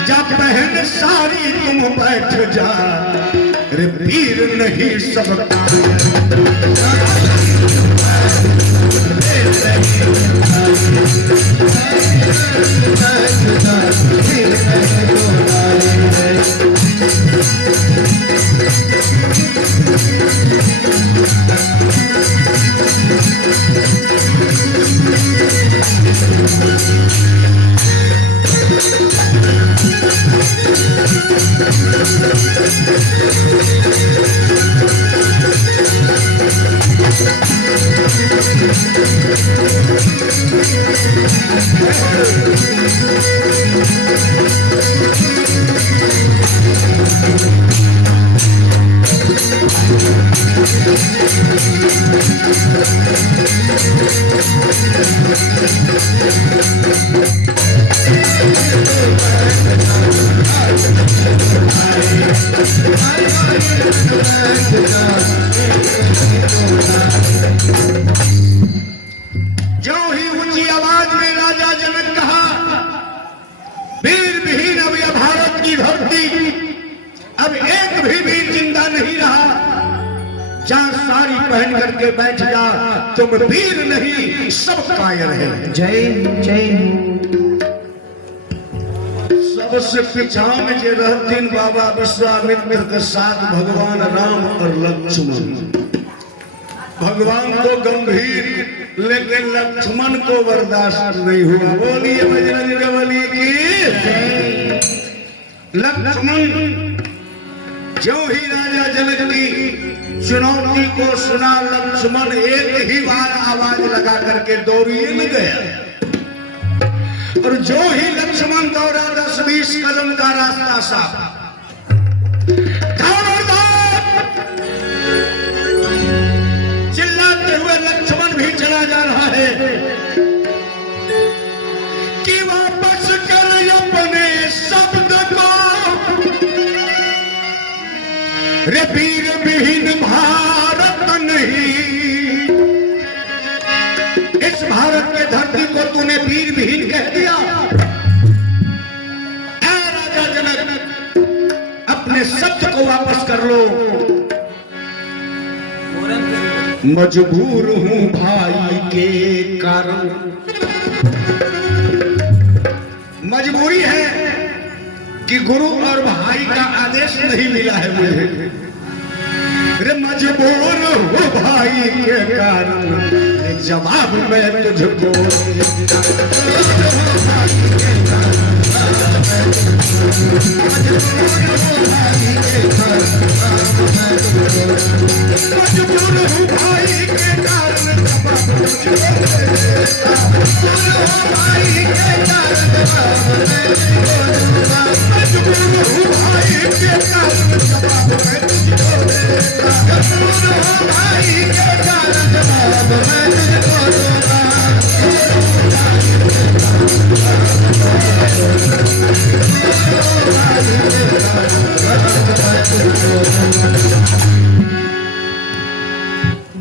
जा पहन सारी तुम बैठ जा। अरे वीर नहीं सब जो ही ऊंची आवाज में राजा जनक कहा, वीर विहीन अब यह भारत की धरती, अब एक भी वीर जिंदा नहीं रहा। जा साड़ी पहन करके बैठ जा, तुम वीर नहीं सब कायर है। जय जय। सबसे पीछा में जे रहतीन बाबा विश्वामित्र के साथ भगवान राम और लक्ष्मण। भगवान तो गंभीर, लेकिन लक्ष्मण को बर्दाश्त नहीं हुआ। बोलिए बजरंग बली की। लक्ष्मण जो ही राजा जनक की चुनौती को सुना, लक्ष्मण एक ही बार आवाज लगा करके दौड़िए गया। और जो ही लक्ष्मण दौड़ा 10-20 कदम का रास्ता साफ। चिल्लाते हुए लक्ष्मण भी चला जा रहा है कि वापस कर अपने शब्द को। रे वीर विहीन भारत नहीं, इस भारत के धरती को तूने वीर विहीन कह दिया। ऐ राजा जनक, अपने शब्द को वापस कर लो। मजबूर हूं भाई के कारण। मजबूरी है कि गुरु और भाई का आदेश नहीं मिला है मुझे। रे मजबूर हूं भाई के कारण, जवाब मैं तुझको मजबूर हूं भाई के कारण, भाई के कारण मजबूर हूं भाई के कारण, भाई के कारण जवाब मैं तुझको दूंगा।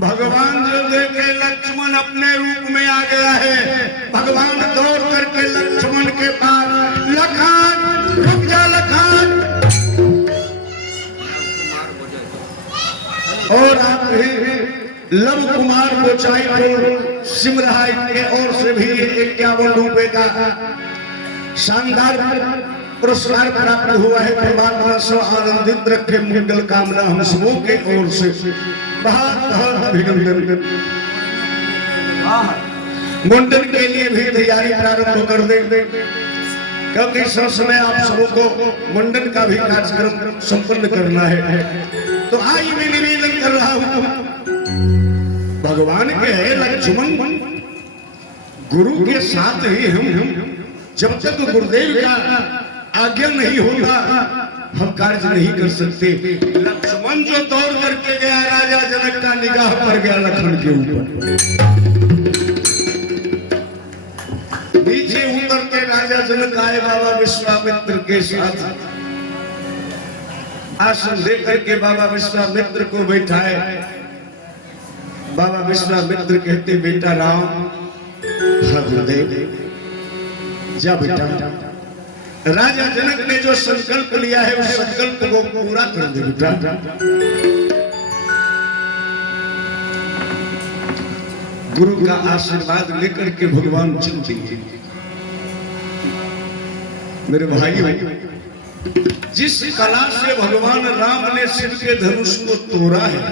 भगवान जो देखे लक्ष्मण अपने रूप में आ गया है। भगवान दौड़ करके लक्ष्मण के पास, लखन रुक जा लखन। और आप भी लव कुमार बोचाई को सिमराई के ओर से भी 51 रुपए का शानदार पुरस्कार प्राप्त हुआ है। परमात्मा सब आनंदित रखे, मंगल कामना हम सबों के ओर से बहुत बहुत अभिनंदन। मुंडन के लिए भी तैयारी प्रारंभ कर दें, क्योंकि सब समय आप सबों को मुंडन का भी कार्यक्रम संपन्न करना है। तो आज मैं निवेदन कर रहा हूं, भगवान के है लक्ष्मण, गुरु के साथ ही हम जब तक गुरुदेव का आज्ञा नहीं होगा हम कार्य नहीं कर सकते। लक्ष्मण जो दौड़ करके गया, राजा जनक का निगाह पड़ गया लखन के ऊपर। नीचे उतर के राजा जनक आए बाबा विश्वामित्र के साथ, आसन लेकर के बाबा विश्वामित्र को बैठाए। बाबा विश्वामित्र कहते बेटा राम, गुरुदेव जा बेटा, राजा जनक ने जो संकल्प लिया है उस संकल्प को पूरा कर दे बेटा। गुरु का आशीर्वाद लेकर के भगवान चल दिए। मेरे भाइयों, जिस कला से भगवान राम ने शिव के धनुष को तोड़ा है,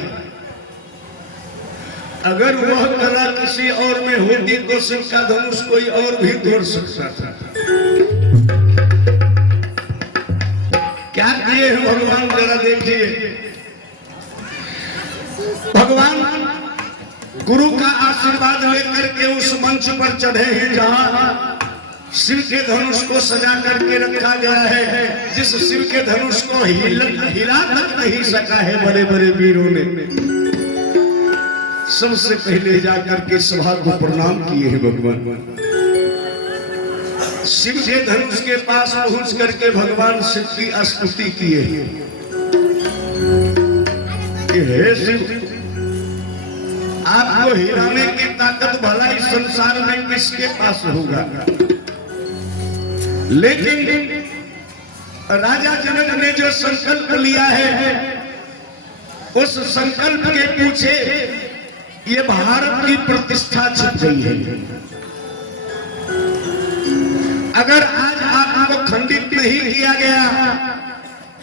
अगर वह कला किसी और में होती तो शिव का धनुष कोई और भी तोड़ सकता था। क्या किए हैं भगवान, जरा देखिए। भगवान गुरु का आशीर्वाद लेकर के उस मंच पर चढ़े हैं जहां शिव के धनुष को सजा करके रखा गया है, जिस शिव के धनुष को हिला तक नहीं सका है बड़े बड़े वीरों ने। सबसे पहले जाकर के सभा को प्रणाम किए हैं भगवान। शिव के धनुष के पास पहुंच करके भगवान शिव की स्तुति किए। हे शिव, आपको हिलाने की ताकत भला इस संसार में किसके पास होगा, लेकिन राजा जनक ने जो संकल्प लिया है उस संकल्प के पीछे ये भारत की प्रतिष्ठा छिप गई है। अगर आज आपको खंडित नहीं किया गया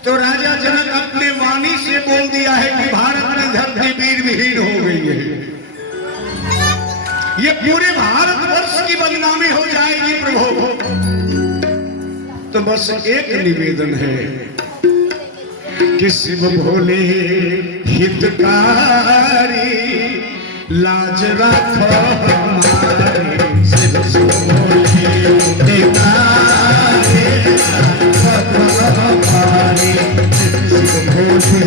तो राजा जनक अपने वाणी से बोल दिया है कि भारत की धरती वीर विहीन हो गई है। ये पूरे भारतवर्ष की बदनामी हो जाएगी प्रभु। तो बस एक निवेदन है कि शिव भोले हितकारी, लाज रखो हमारे। शिव भोले हितकारी, लाज रखो हमारे। शिव भोले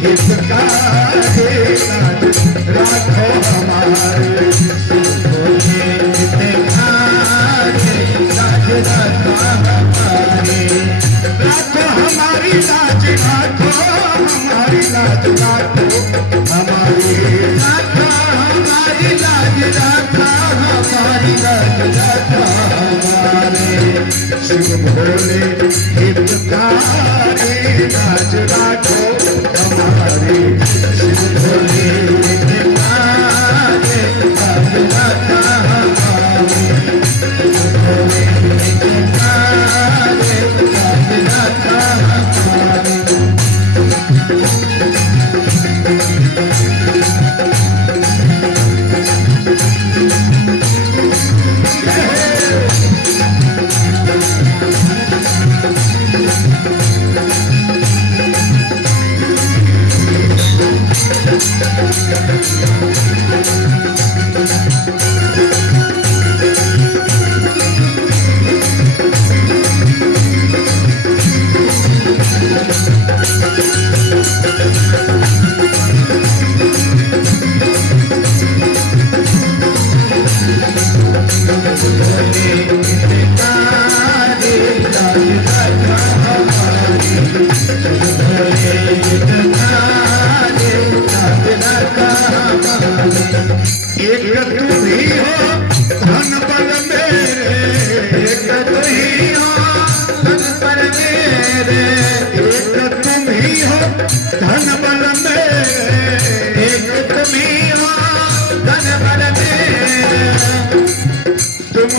हितकारी, लाज रखो हमारे। शिव भोले हितकारी, लाज रखो हमारे। राखो हमारी लाज, राखो हमारी लाज, राखो हमारी, राखो हमारी लाज, राखो हमारी लाज, राखो हमारे। शिव भोले हितकारी, लाज राखो हमारी। शिव भोले हितकारी, लाज राखो हमारी। शिव भोले हितकारी, लाज राखो हमारी।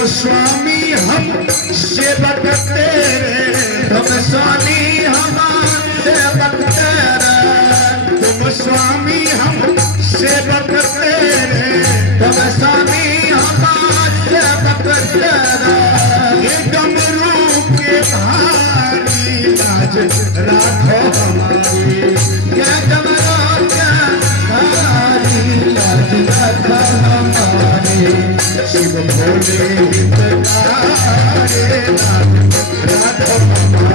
स्वामी हम सेवक तेरे, तुम स्वामी हमारे सेवक तेरे। तुम स्वामी हम सेवक तेरे, तुम स्वामी हमारे सेवक तेरे। ये डमरू के भारी, लाज राखो हमारी। ये डमरू के भारी, लाज राखो हमारी। शिव भोले हितकारी, लाज राखो हमारी।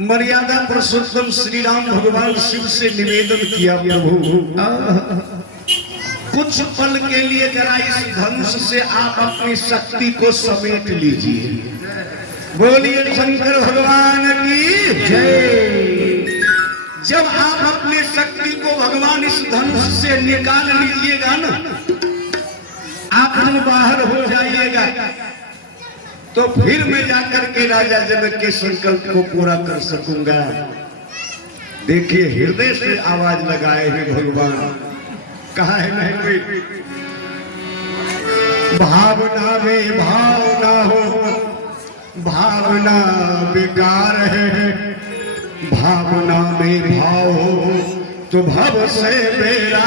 मर्यादा पुरुषोत्तम श्री राम भगवान शिव से निवेदन किया, प्रभु कुछ पल के लिए जरा इस धनुष से आप अपनी शक्ति को समेट लीजिए। बोलिए शंकर भगवान की जय। जब आप अपनी शक्ति को भगवान इस धनुष से निकाल लीजिएगा ना, आप जब बाहर हो जाइएगा तो फिर मैं जाकर के राजा जनक के संकल्प को पूरा कर सकूंगा। देखिए हृदय से आवाज लगाए हैं भगवान, कहा है नहीं कोई भावना में भावना हो, भावना बेकार है, भावना में भाव हो तो भव से बेरा।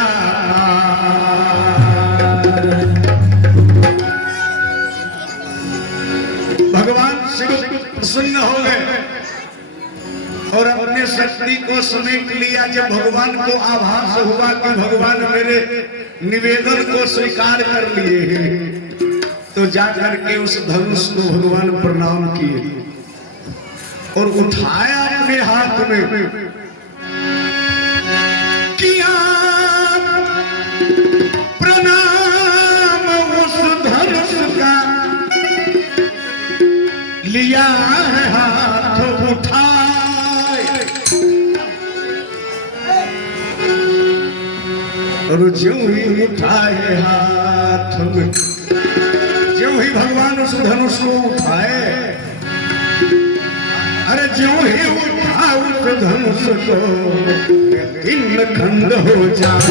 भगवान शिव प्रसन्न हो गए और अपने शक्ति को समेट लिया। जब भगवान को आभास हुआ कि भगवान मेरे निवेदन को स्वीकार कर लिए हैं, तो जाकर के उस धनुष को भगवान प्रणाम किए और उठाया अपने हाथ में, किया प्रणाम उस धनुष का, लिया है हाथ उठाए और जो ही उठाए हाथ में, जो ही भगवान उस धनुष को उठाए, अरे जो ही उठा उस धनुष को तीन खंड हो जाए।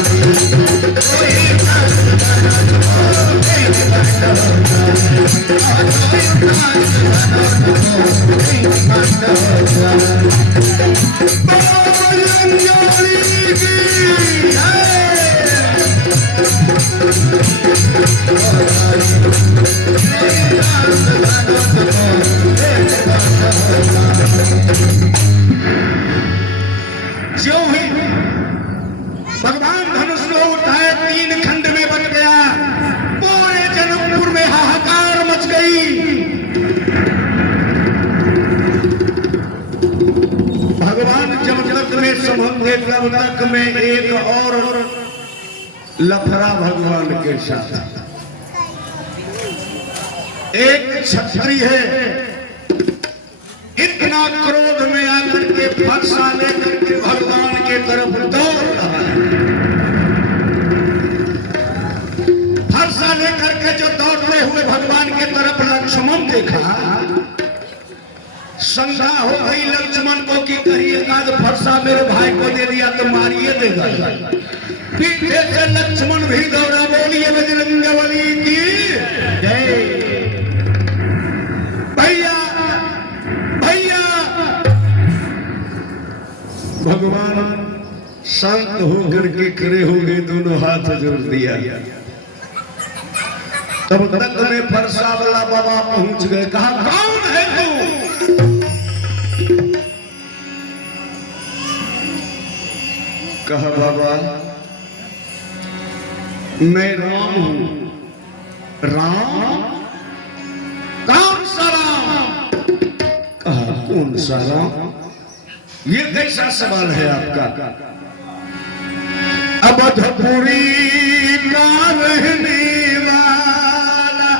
जो ही भगवान धनुष को उठाए तीन खंड में बन गया। पूरे जनकपुर में हाहाकार मच गई। भगवान जब तक में समझे तब तक में एक और लफड़ा भगवान के साथ। एक क्षत्रिय है, इतना क्रोध में आकर के फरसा लेकर के भगवान के तरफ दौड़ रहा है। फरसा लेकर के जो दौड़ते हुए भगवान के तरफ लक्ष्मण देखा, शंका हो गई लक्ष्मण को कि कहीं एक आध फरसा मेरे भाई को दे दिया तो मारिए देगा। पीछे से लक्ष्मण भी दौड़ा। बोलिए बजरंगबली की जय। भैया भैया भगवान शांत होकर के खड़े हो गए, दोनों हाथ जोड़ दिया। तब तक में फरसा वाला बाबा पहुंच गए। कहा कौन है तू? कहा बाबा मैं राम हूं। राम? कौन सा राम? कहा कौन सा राम? ये कैसा सवाल है आपका? अवधपुरी का रहने वाला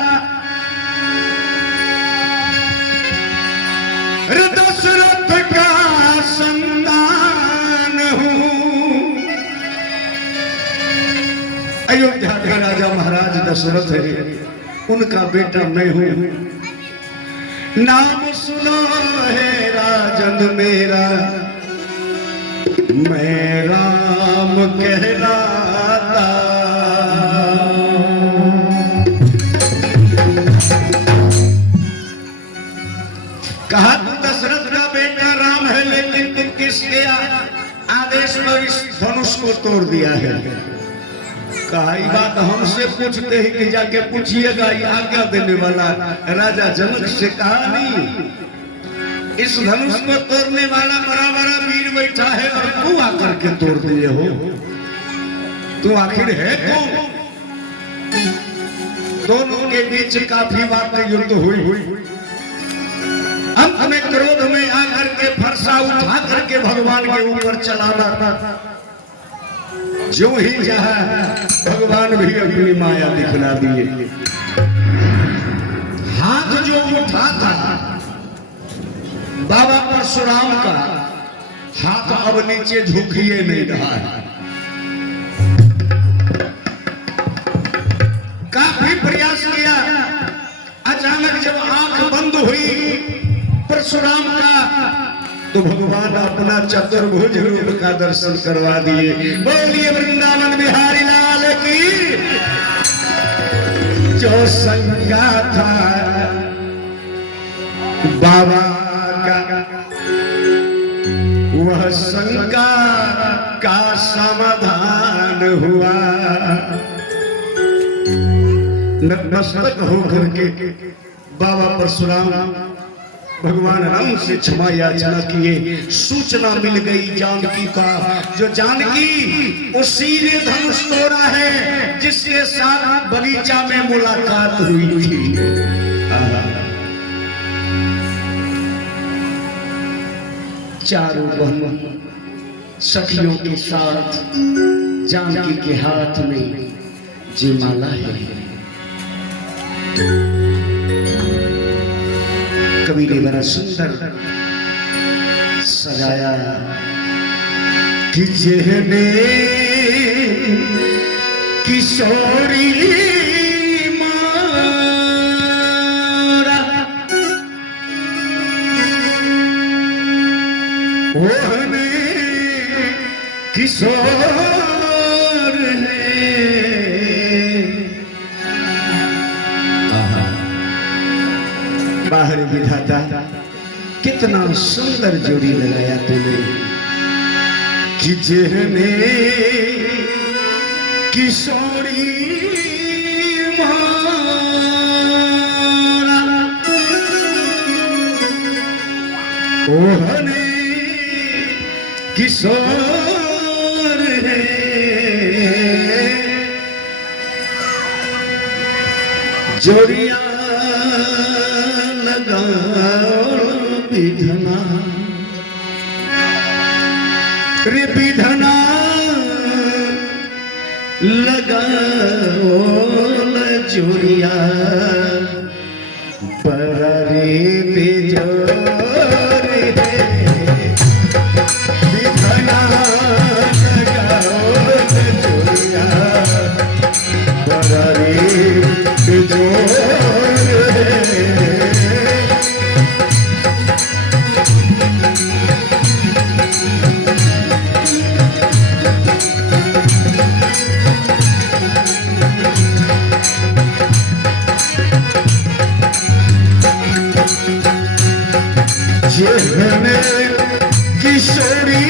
दशरथ का संतान हूं। अयोध्या के राजा महाराज दशरथ है, उनका बेटा मैं हूं। नाम सुनो है राजन मेरा, मैं राम कहलाता। कहा तू दशरथ का बेटा राम है, लेकिन तुम किसके आदेश पर इस धनुष को तोड़ दिया है? कहा ये बात हमसे पूछते ही कि जाके पूछिएगा, ये आज्ञा देने वाला राजा जनक से। कहा नहीं, इस धनुष को तोड़ने वाला बड़ा बड़ा वीर बैठा है और तू आकर के तोड़ दिए हो। तू आखिर है कौन? दोनों के बीच काफी बात युद्ध हुई। अंत में क्रोध में आकर के फरसा फरसा उठा करके भगवान के ऊपर चलाना, जो ही चाहा भगवान भी अपनी माया दिखला दिए। हाथ जो उठा था बाबा परशुराम का, हाथ अब नीचे झुकिए नहीं रहा है। काफी प्रयास किया, अचानक जब आंख बंद हुई परशुराम का, तो भगवान अपना चतुर्भुज रूप का दर्शन करवा दिए। बोलिए वृंदावन बिहारी लाल की। जो शंका था बाबा का, वह शंका का समाधान हुआ। नतमस्तक होकर के बाबा परशुराम भगवान राम से क्षमा याचना किए। सूचना मिल गई जानकी का, जो जानकी वो सीधे धनुष तोड़ा है जिसके साथ बगीचा में मुलाकात हुई थी। चारों बहनों सखियों के साथ जानकी के हाथ में जयमाला है। कवि ने बड़ा सुंदर सजाया कि जेहने किशोरी मारा, ओहने किशोर है। बाहर विधाता कितना सुंदर जोड़ी लगाया तूने कि जेहने किशोरी मारा, ओहने किशोर है। जोड़िया विधना रे विधना लगाओ जोड़िया पर रे बेजोर विधना लगाओ जोड़िया पर रे बेजोर। जेहने किशोरी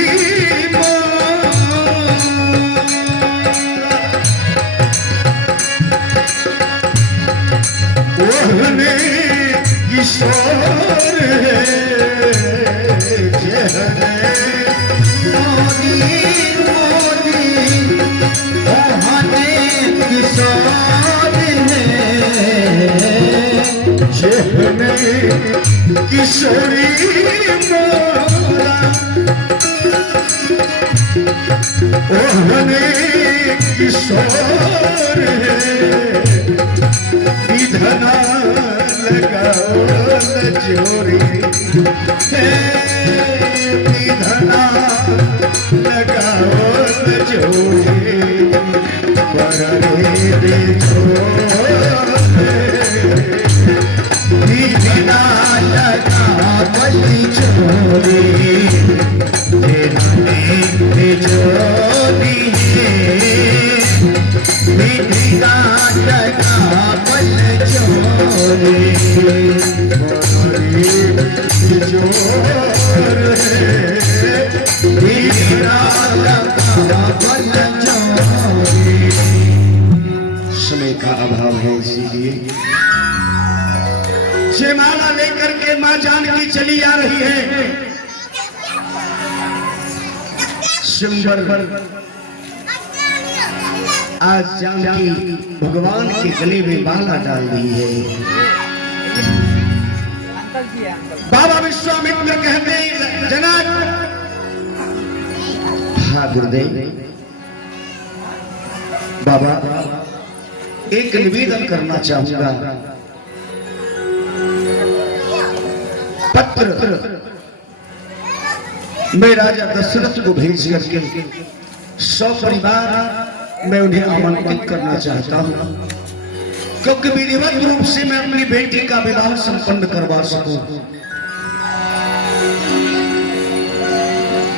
ओहने किशोर है। जेहने मोदी मोदी ओहने किशोर है। जेहने किशोरी मोरा ओहने किशोर है। विधना लगाओ जोड़ी है, विधना लगाओ जोड़ी पर रे बेजोर। विधना लगावल जोड़ी बेजोरी है। विधना लगावल जोड़ी बेजोर है। विधना लगावल जोड़ी। समय का अभाव है, इसीलिए जयमाला लेकर के मां जानकी चली आ रही है। सिमर आज जानकी भगवान के गले में माला डाल दी है। अंकल जी है अंकल। बाबा विश्वामित्र कहते हैं जनक, हाँ गुरुदेव, बाबा एक निवेदन करना चाहूंगा। पत्र मैं राजा दशरथ को भेज करके सपरिवार मैं उन्हें आमंत्रित करना चाहता हूं, क्योंकि विधिवत रूप से मैं अपनी बेटी का विवाह संपन्न करवा सकूं।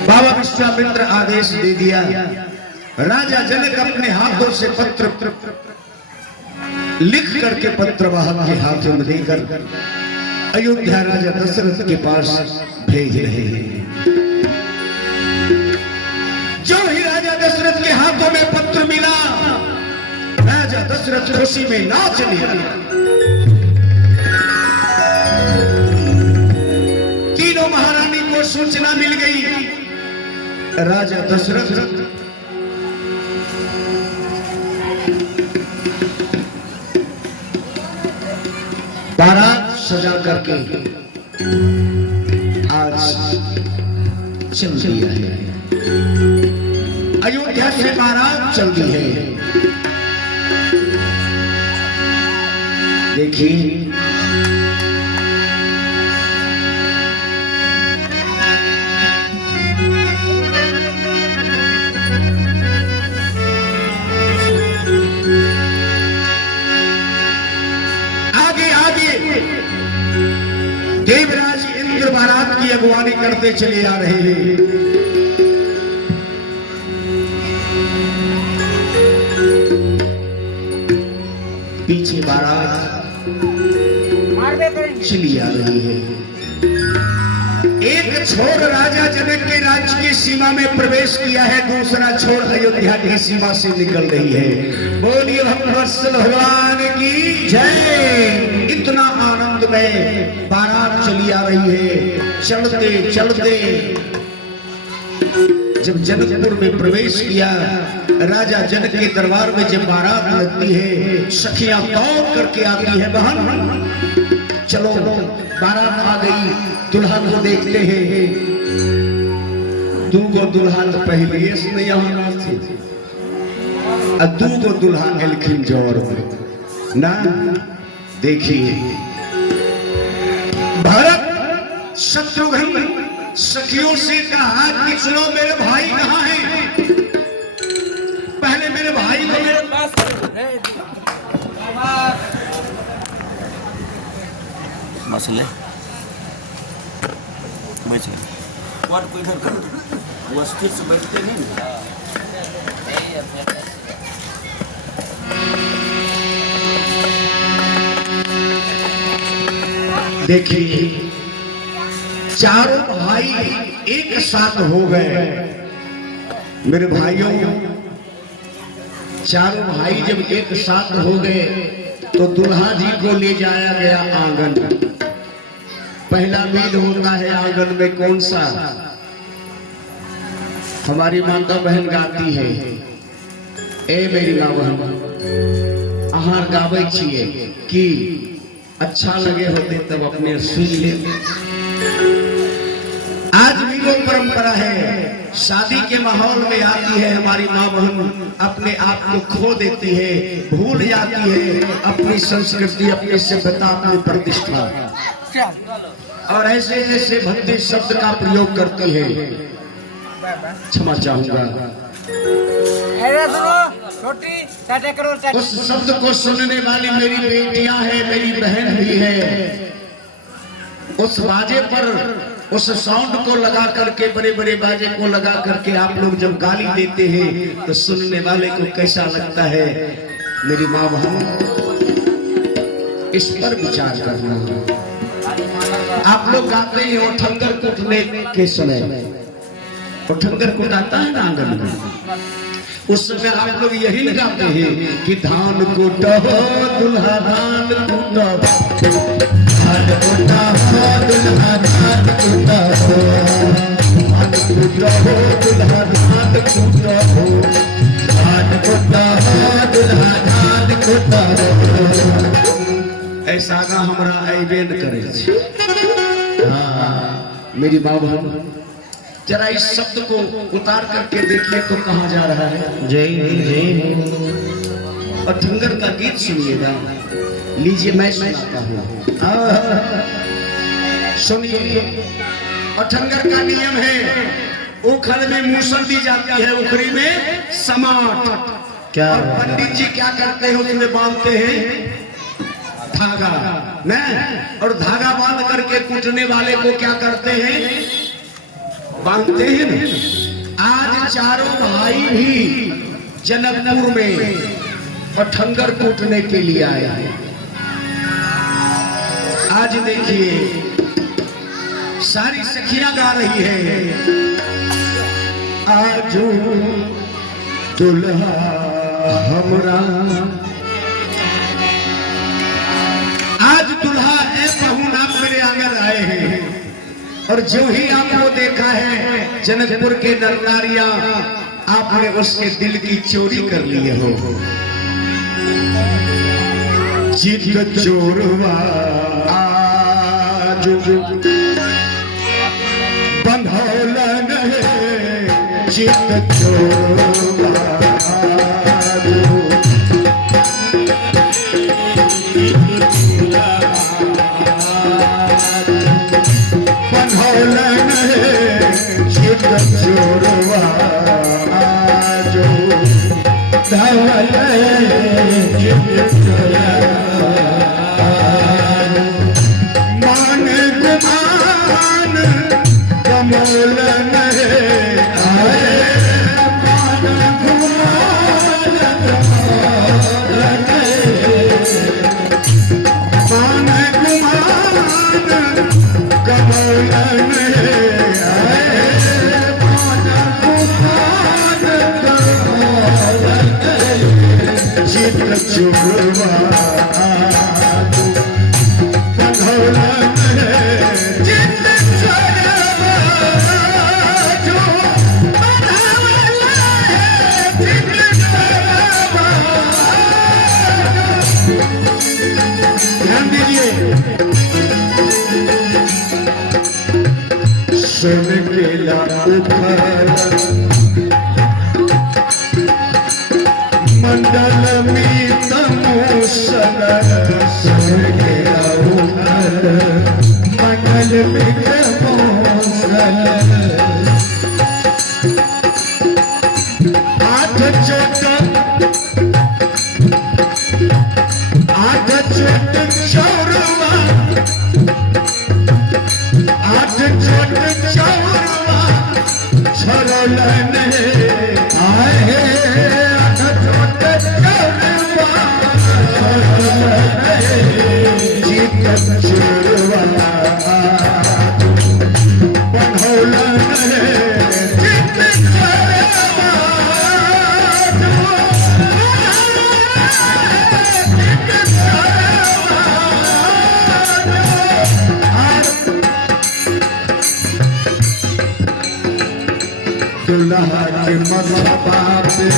बाबा विश्वामित्र आदेश दे दिया। राजा जनक अपने हाथों से पत्र लिख करके पत्रवाहक के हाथों में देकर अयोध्या राजा दशरथ के पास भेज रहे हैं। जो ही राजा दशरथ के हाथों में पत्र मिला, राजा दशरथ खुशी में नाच लिया। तीनों महारानी को सूचना मिल गई। राजा दशरथ बारात सजा करके आज चल दिया है। अयोध्या से बारात चल दी है। देखिए देवराज इंद्र बारात की अगुवानी करते चले आ रहे हैं। पीछे बारात चली आ रही है। एक छोर राजा जनक के राज्य की सीमा में प्रवेश किया है, दूसरा छोर अयोध्या की सीमा से निकल रही है। बोलिए भगवान की जय। इतना आनंद में बारात चली आ रही है। चलते चलते जब जनकपुर में प्रवेश किया, राजा जनक के दरबार में जब बारात लगती है, सखियां दौड़ करके आती है, बहन चलो बारात आ गई, दुल्हन को देखते हैं। दूगो दुल्हन पहले यहाँ थे, दूगो दुल्हन एलखिन जोर ना। देखिए भरत शत्रुघ्न सखियों से कहा कि सुनो मेरे भाई कहाँ हैं? पहले मेरे भाई को मेरे पास मसले और कोई इधर करो, वो स्थिर से बैठते नहीं ना। देखिए चारों भाई एक साथ हो गए। मेरे भाइयों, चारों भाई जब एक साथ हो गए तो दुल्हा जी को ले जाया गया आंगन। पहला वेद होता है आंगन में कौन सा? हमारी माता बहन गाती है, ए मेरी माँ बहन आहार गावे छिए कि अच्छा लगे होते तब अपने सुन ले। आज भी वो परंपरा है, शादी के माहौल में आती है हमारी माँ बहन, अपने आप को खो देती है, भूल जाती है अपनी संस्कृति, अपनी सभ्यता, अपनी प्रतिष्ठा, और ऐसे ऐसे भद्दे शब्द का प्रयोग करती है। क्षमा चाहूंगा। उस शब्द को सुनने वाली मेरी बेटियां हैं, मेरी बहन भी है। उस बाजे पर उस साउंड को लगा करके, बड़े बड़े बाजे को लगा करके आप लोग जब गाली देते हैं तो सुनने वाले को कैसा लगता है? मेरी माँ बहन इस पर विचार करना। आप लोग गाते हैं ओठंगर कुटने के समय, ओठंगर कुटाता है ना आंगन में, उस समय आप लोग यही लगाते हैं कि धान कूटो दुल्हा धान कूटो, धान कूटा दुल्हा धान कूटो, धान कूटो दुल्हा धान कूटो, धान कूटा दुल्हा धान कूटो। ऐसा का हमरा अयबे न करे। हाँ, मेरी माँ बहन जरा इस शब्द को उतार करके देखिए तो कहाँ जा रहा है। जय जय अठंगर का गीत सुनिएगा। लीजिए मैं सुनाता हूँ। सुनिए, अठंगर का नियम है, उखड़ में मूसल दी जाती है, उखड़ी में समाट। क्या और पंडित जी क्या करते हैं, उसमें बांधते हैं धागा न, और धागा बांध करके कूटने वाले को क्या करते हैं, बांधते हैं। आज चारों भाई भी जनकपुर में अठंगर कूटने के लिए आए हैं। आज देखिए सारी सखियां गा रही है, आजू दुल्हा हमरा, आज दुल्हा है बहू आप मेरे आंगन आए हैं, और जो ही आपको देखा है जनकपुर के नरनारियां, आपने उसके दिल की चोरी कर ली हो। चित चोरवा आज बंधौलन है, चित चोरवा बंधौलन है, चित चोरवा जो धवल चित चोरवा मान गुमान कमोलन है, मान गुमान कमोलन है, मान गुमान कमोलन है, मान गुमान कमोलन है, चित चोरवा बंधौलन है, चित चोरवा जो बंधौलन है, चित चोरवा। ध्यान दीजिए, सुन के मंडल में तमूसल, सुन के मंडल में तमूसल, आठ चोट चौरवा, आठ चोट चौरवा छरलन है, आए आठ चोट चौरवा छरलन है, चित चोरवा बंधौलन है, चित चोरवा दुल्हा के मथवा पे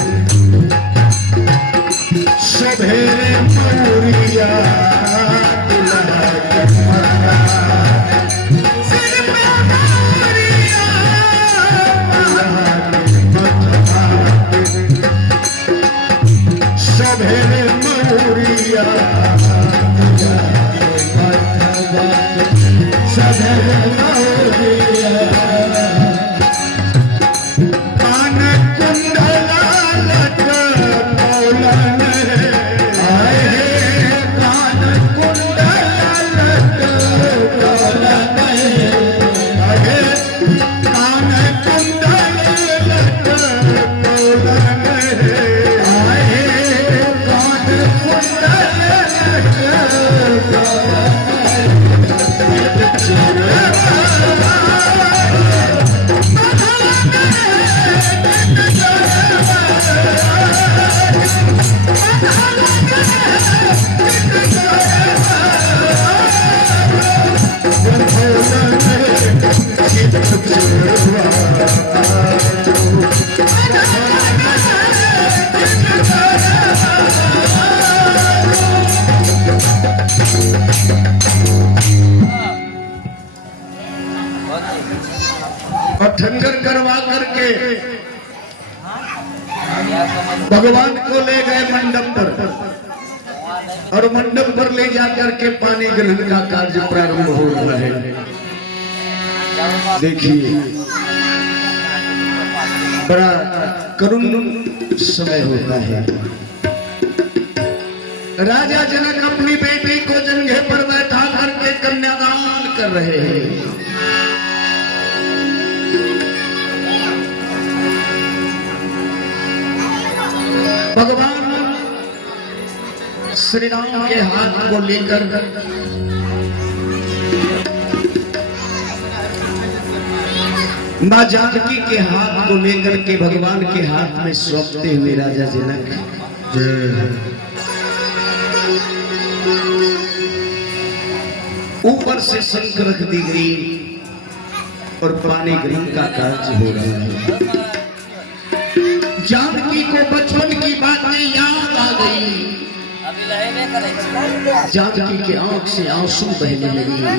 सभेरे मौरिया, दुल्हा के मथवा सिर पे मौरिया, दुल्हा के मथवा पे सभेरे मौरिया, दुल्हा के मथवा पे सभेरे मौरिया, कुंडला लटकौलन है, आए अठंगर करवा करके भगवान को ले गए मंडप पर, और मंडप पर ले जाकर के पानी ग्रहण का कार्य प्रारंभ हो रहा है। देखिए बड़ा करुण समय होता है। राजा जनक अपनी बेटी को जंघे पर बैठा करके कन्यादान कर रहे हैं। भगवान श्री राम के हाथ को लेकर मां जानकी के हाथ को लेकर के भगवान के हाथ में सौंपते हुए राजा जनक ऊपर से शंख रख दी गई और पानी ग्रहण का कार्य हो रहा है। जानकी को बचपन की बातें याद आ गई। जानकी के आंख से आंसू बहने लगे,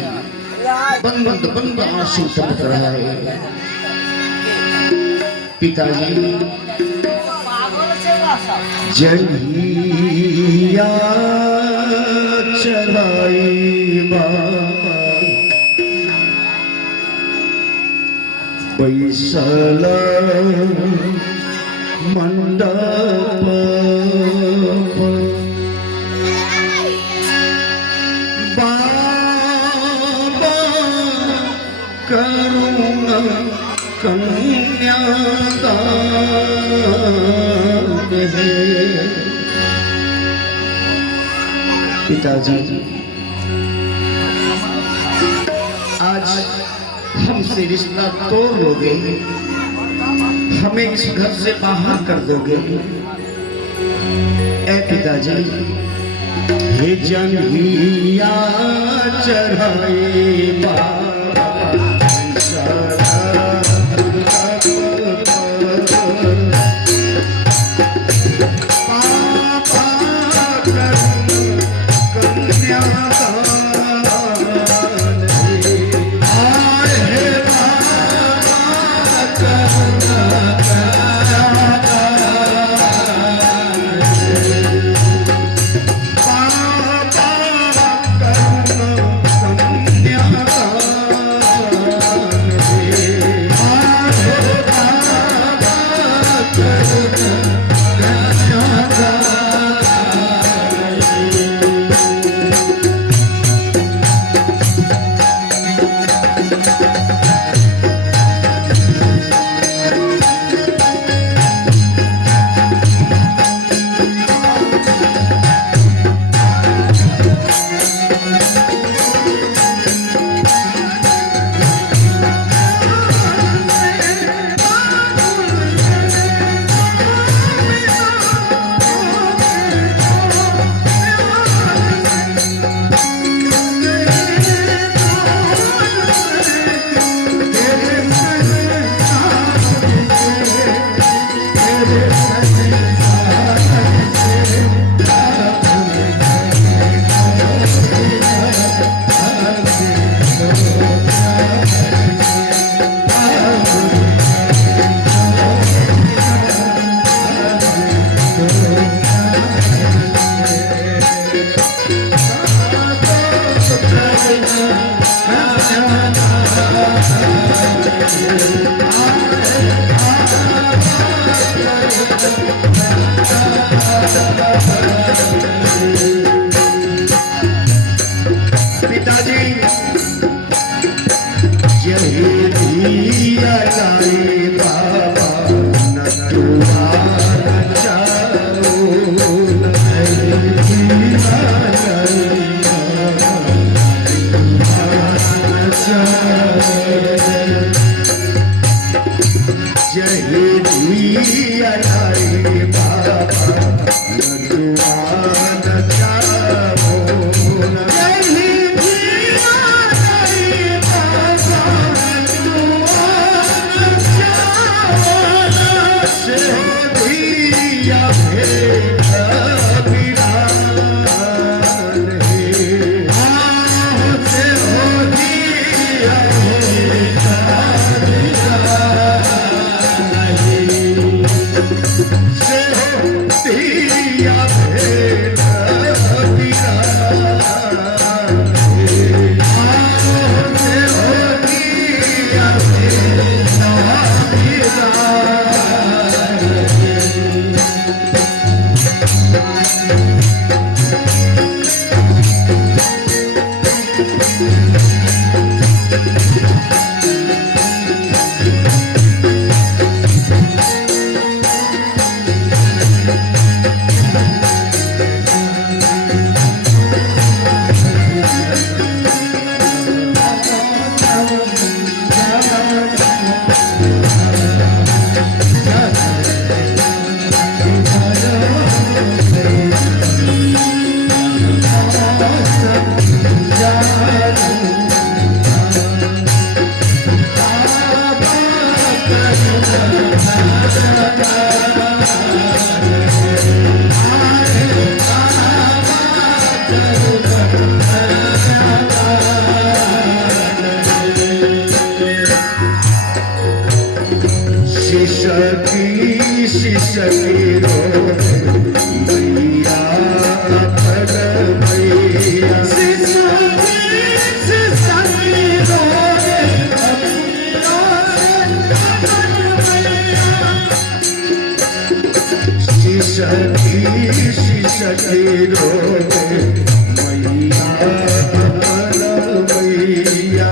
बंद बंद आंसू टपक रहा है। पिताजी जलिया चढ़ाई बैसल मंडप बाबा करुणा कन्यादान है। पिताजी आज हमसे रिश्ता तोड़ लोगे, हमें इस घर से बाहर कर दोगे। ए पिताजी हे जलिया चढ़ाई शिशकी रो मैया अपन मैया शिशकी रो शिशकी रो मैया अपन मैया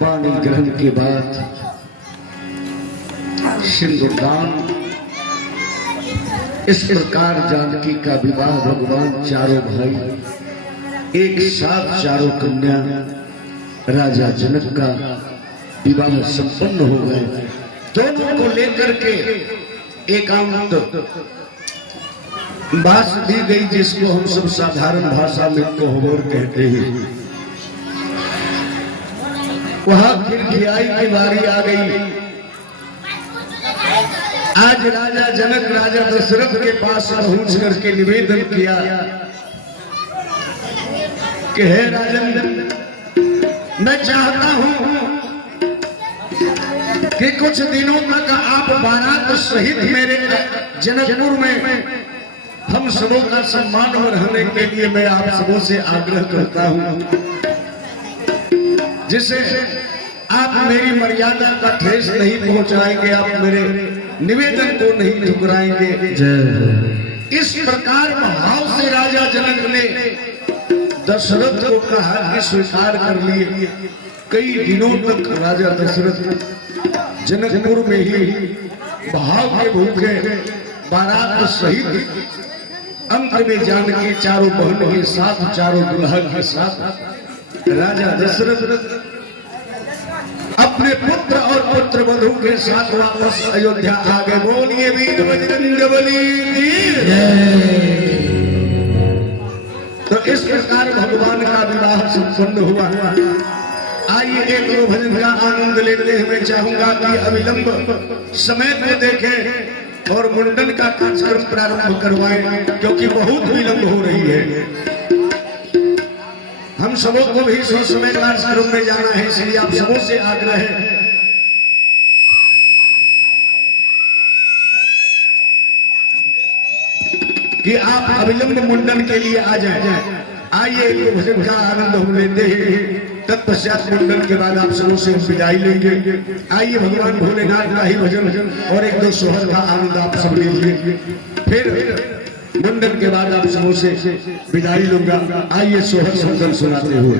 पानी ग्रहण के बाद सिंदूरदान इस प्रकार जानकी का विवाह भगवान चारों भाई एक साथ चारों कन्या राजा जनक का विवाह संपन्न हो गए। दोनों को लेकर के एकांत बात दी गई जिसको हम सब साधारण भाषा में कोहबर कहते हैं। वहां फिर खियाई की बारी आ गई। आज राजा जनक राजा दशरथ के पास पहुंच करके निवेदन किया कि हे राजन, मैं चाहता हूं कि कुछ दिनों तक आप बारात सहित मेरे जनकपुर में हम सबों का सम्मान और रहने के लिए मैं आप सबों से आग्रह करता हूं, जिससे आप मेरी मर्यादा का ठेस नहीं पहुंचाएंगे, आप मेरे निवेदन को नहीं ठुकराएंगे। इस प्रकार भाव से राजा जनक ने दशरथ को कहा कि स्वीकार कर लिए। कई दिनों तक राजा दशरथ जनकपुर में ही भाव के भूखे बारात सहित अंत में जानकी चारों बहनों के साथ चारों दुल्हन के साथ राजा दशरथ अपने पुत्र और पुत्र वधू के साथ वापस अयोध्या आ गए। बोलिए वीर बजरंगबली की जय। तो इस प्रकार भगवान का विवाह संपन्न हुआ। आइए एक दो भजन का आनंद लेते हुए चाहूंगा कि अविलंब समय को देखें और मुंडन का कार्यक्रम प्रारंभ करवाएं, क्योंकि बहुत विलंब हो रही है। हम सबों को भी समय कार्यक्रम में जाना है, इसलिए आप सबों से आग्रह है कि आप अविलंब मुंडन के लिए आ जाएं। आइए एक भजन का आनंद हम लेते हैं, तत्पश्चात मुंडन के बाद आप सबों से विदाई लेंगे। आइए भगवान भोलेनाथ का ही भजन और एक दो सोहर का आनंद आप सब लीजिए, फिर मुंडन के बाद आप सबों से विदाई लूंगा। आइए सोहर सुंदर सुनाते हुए।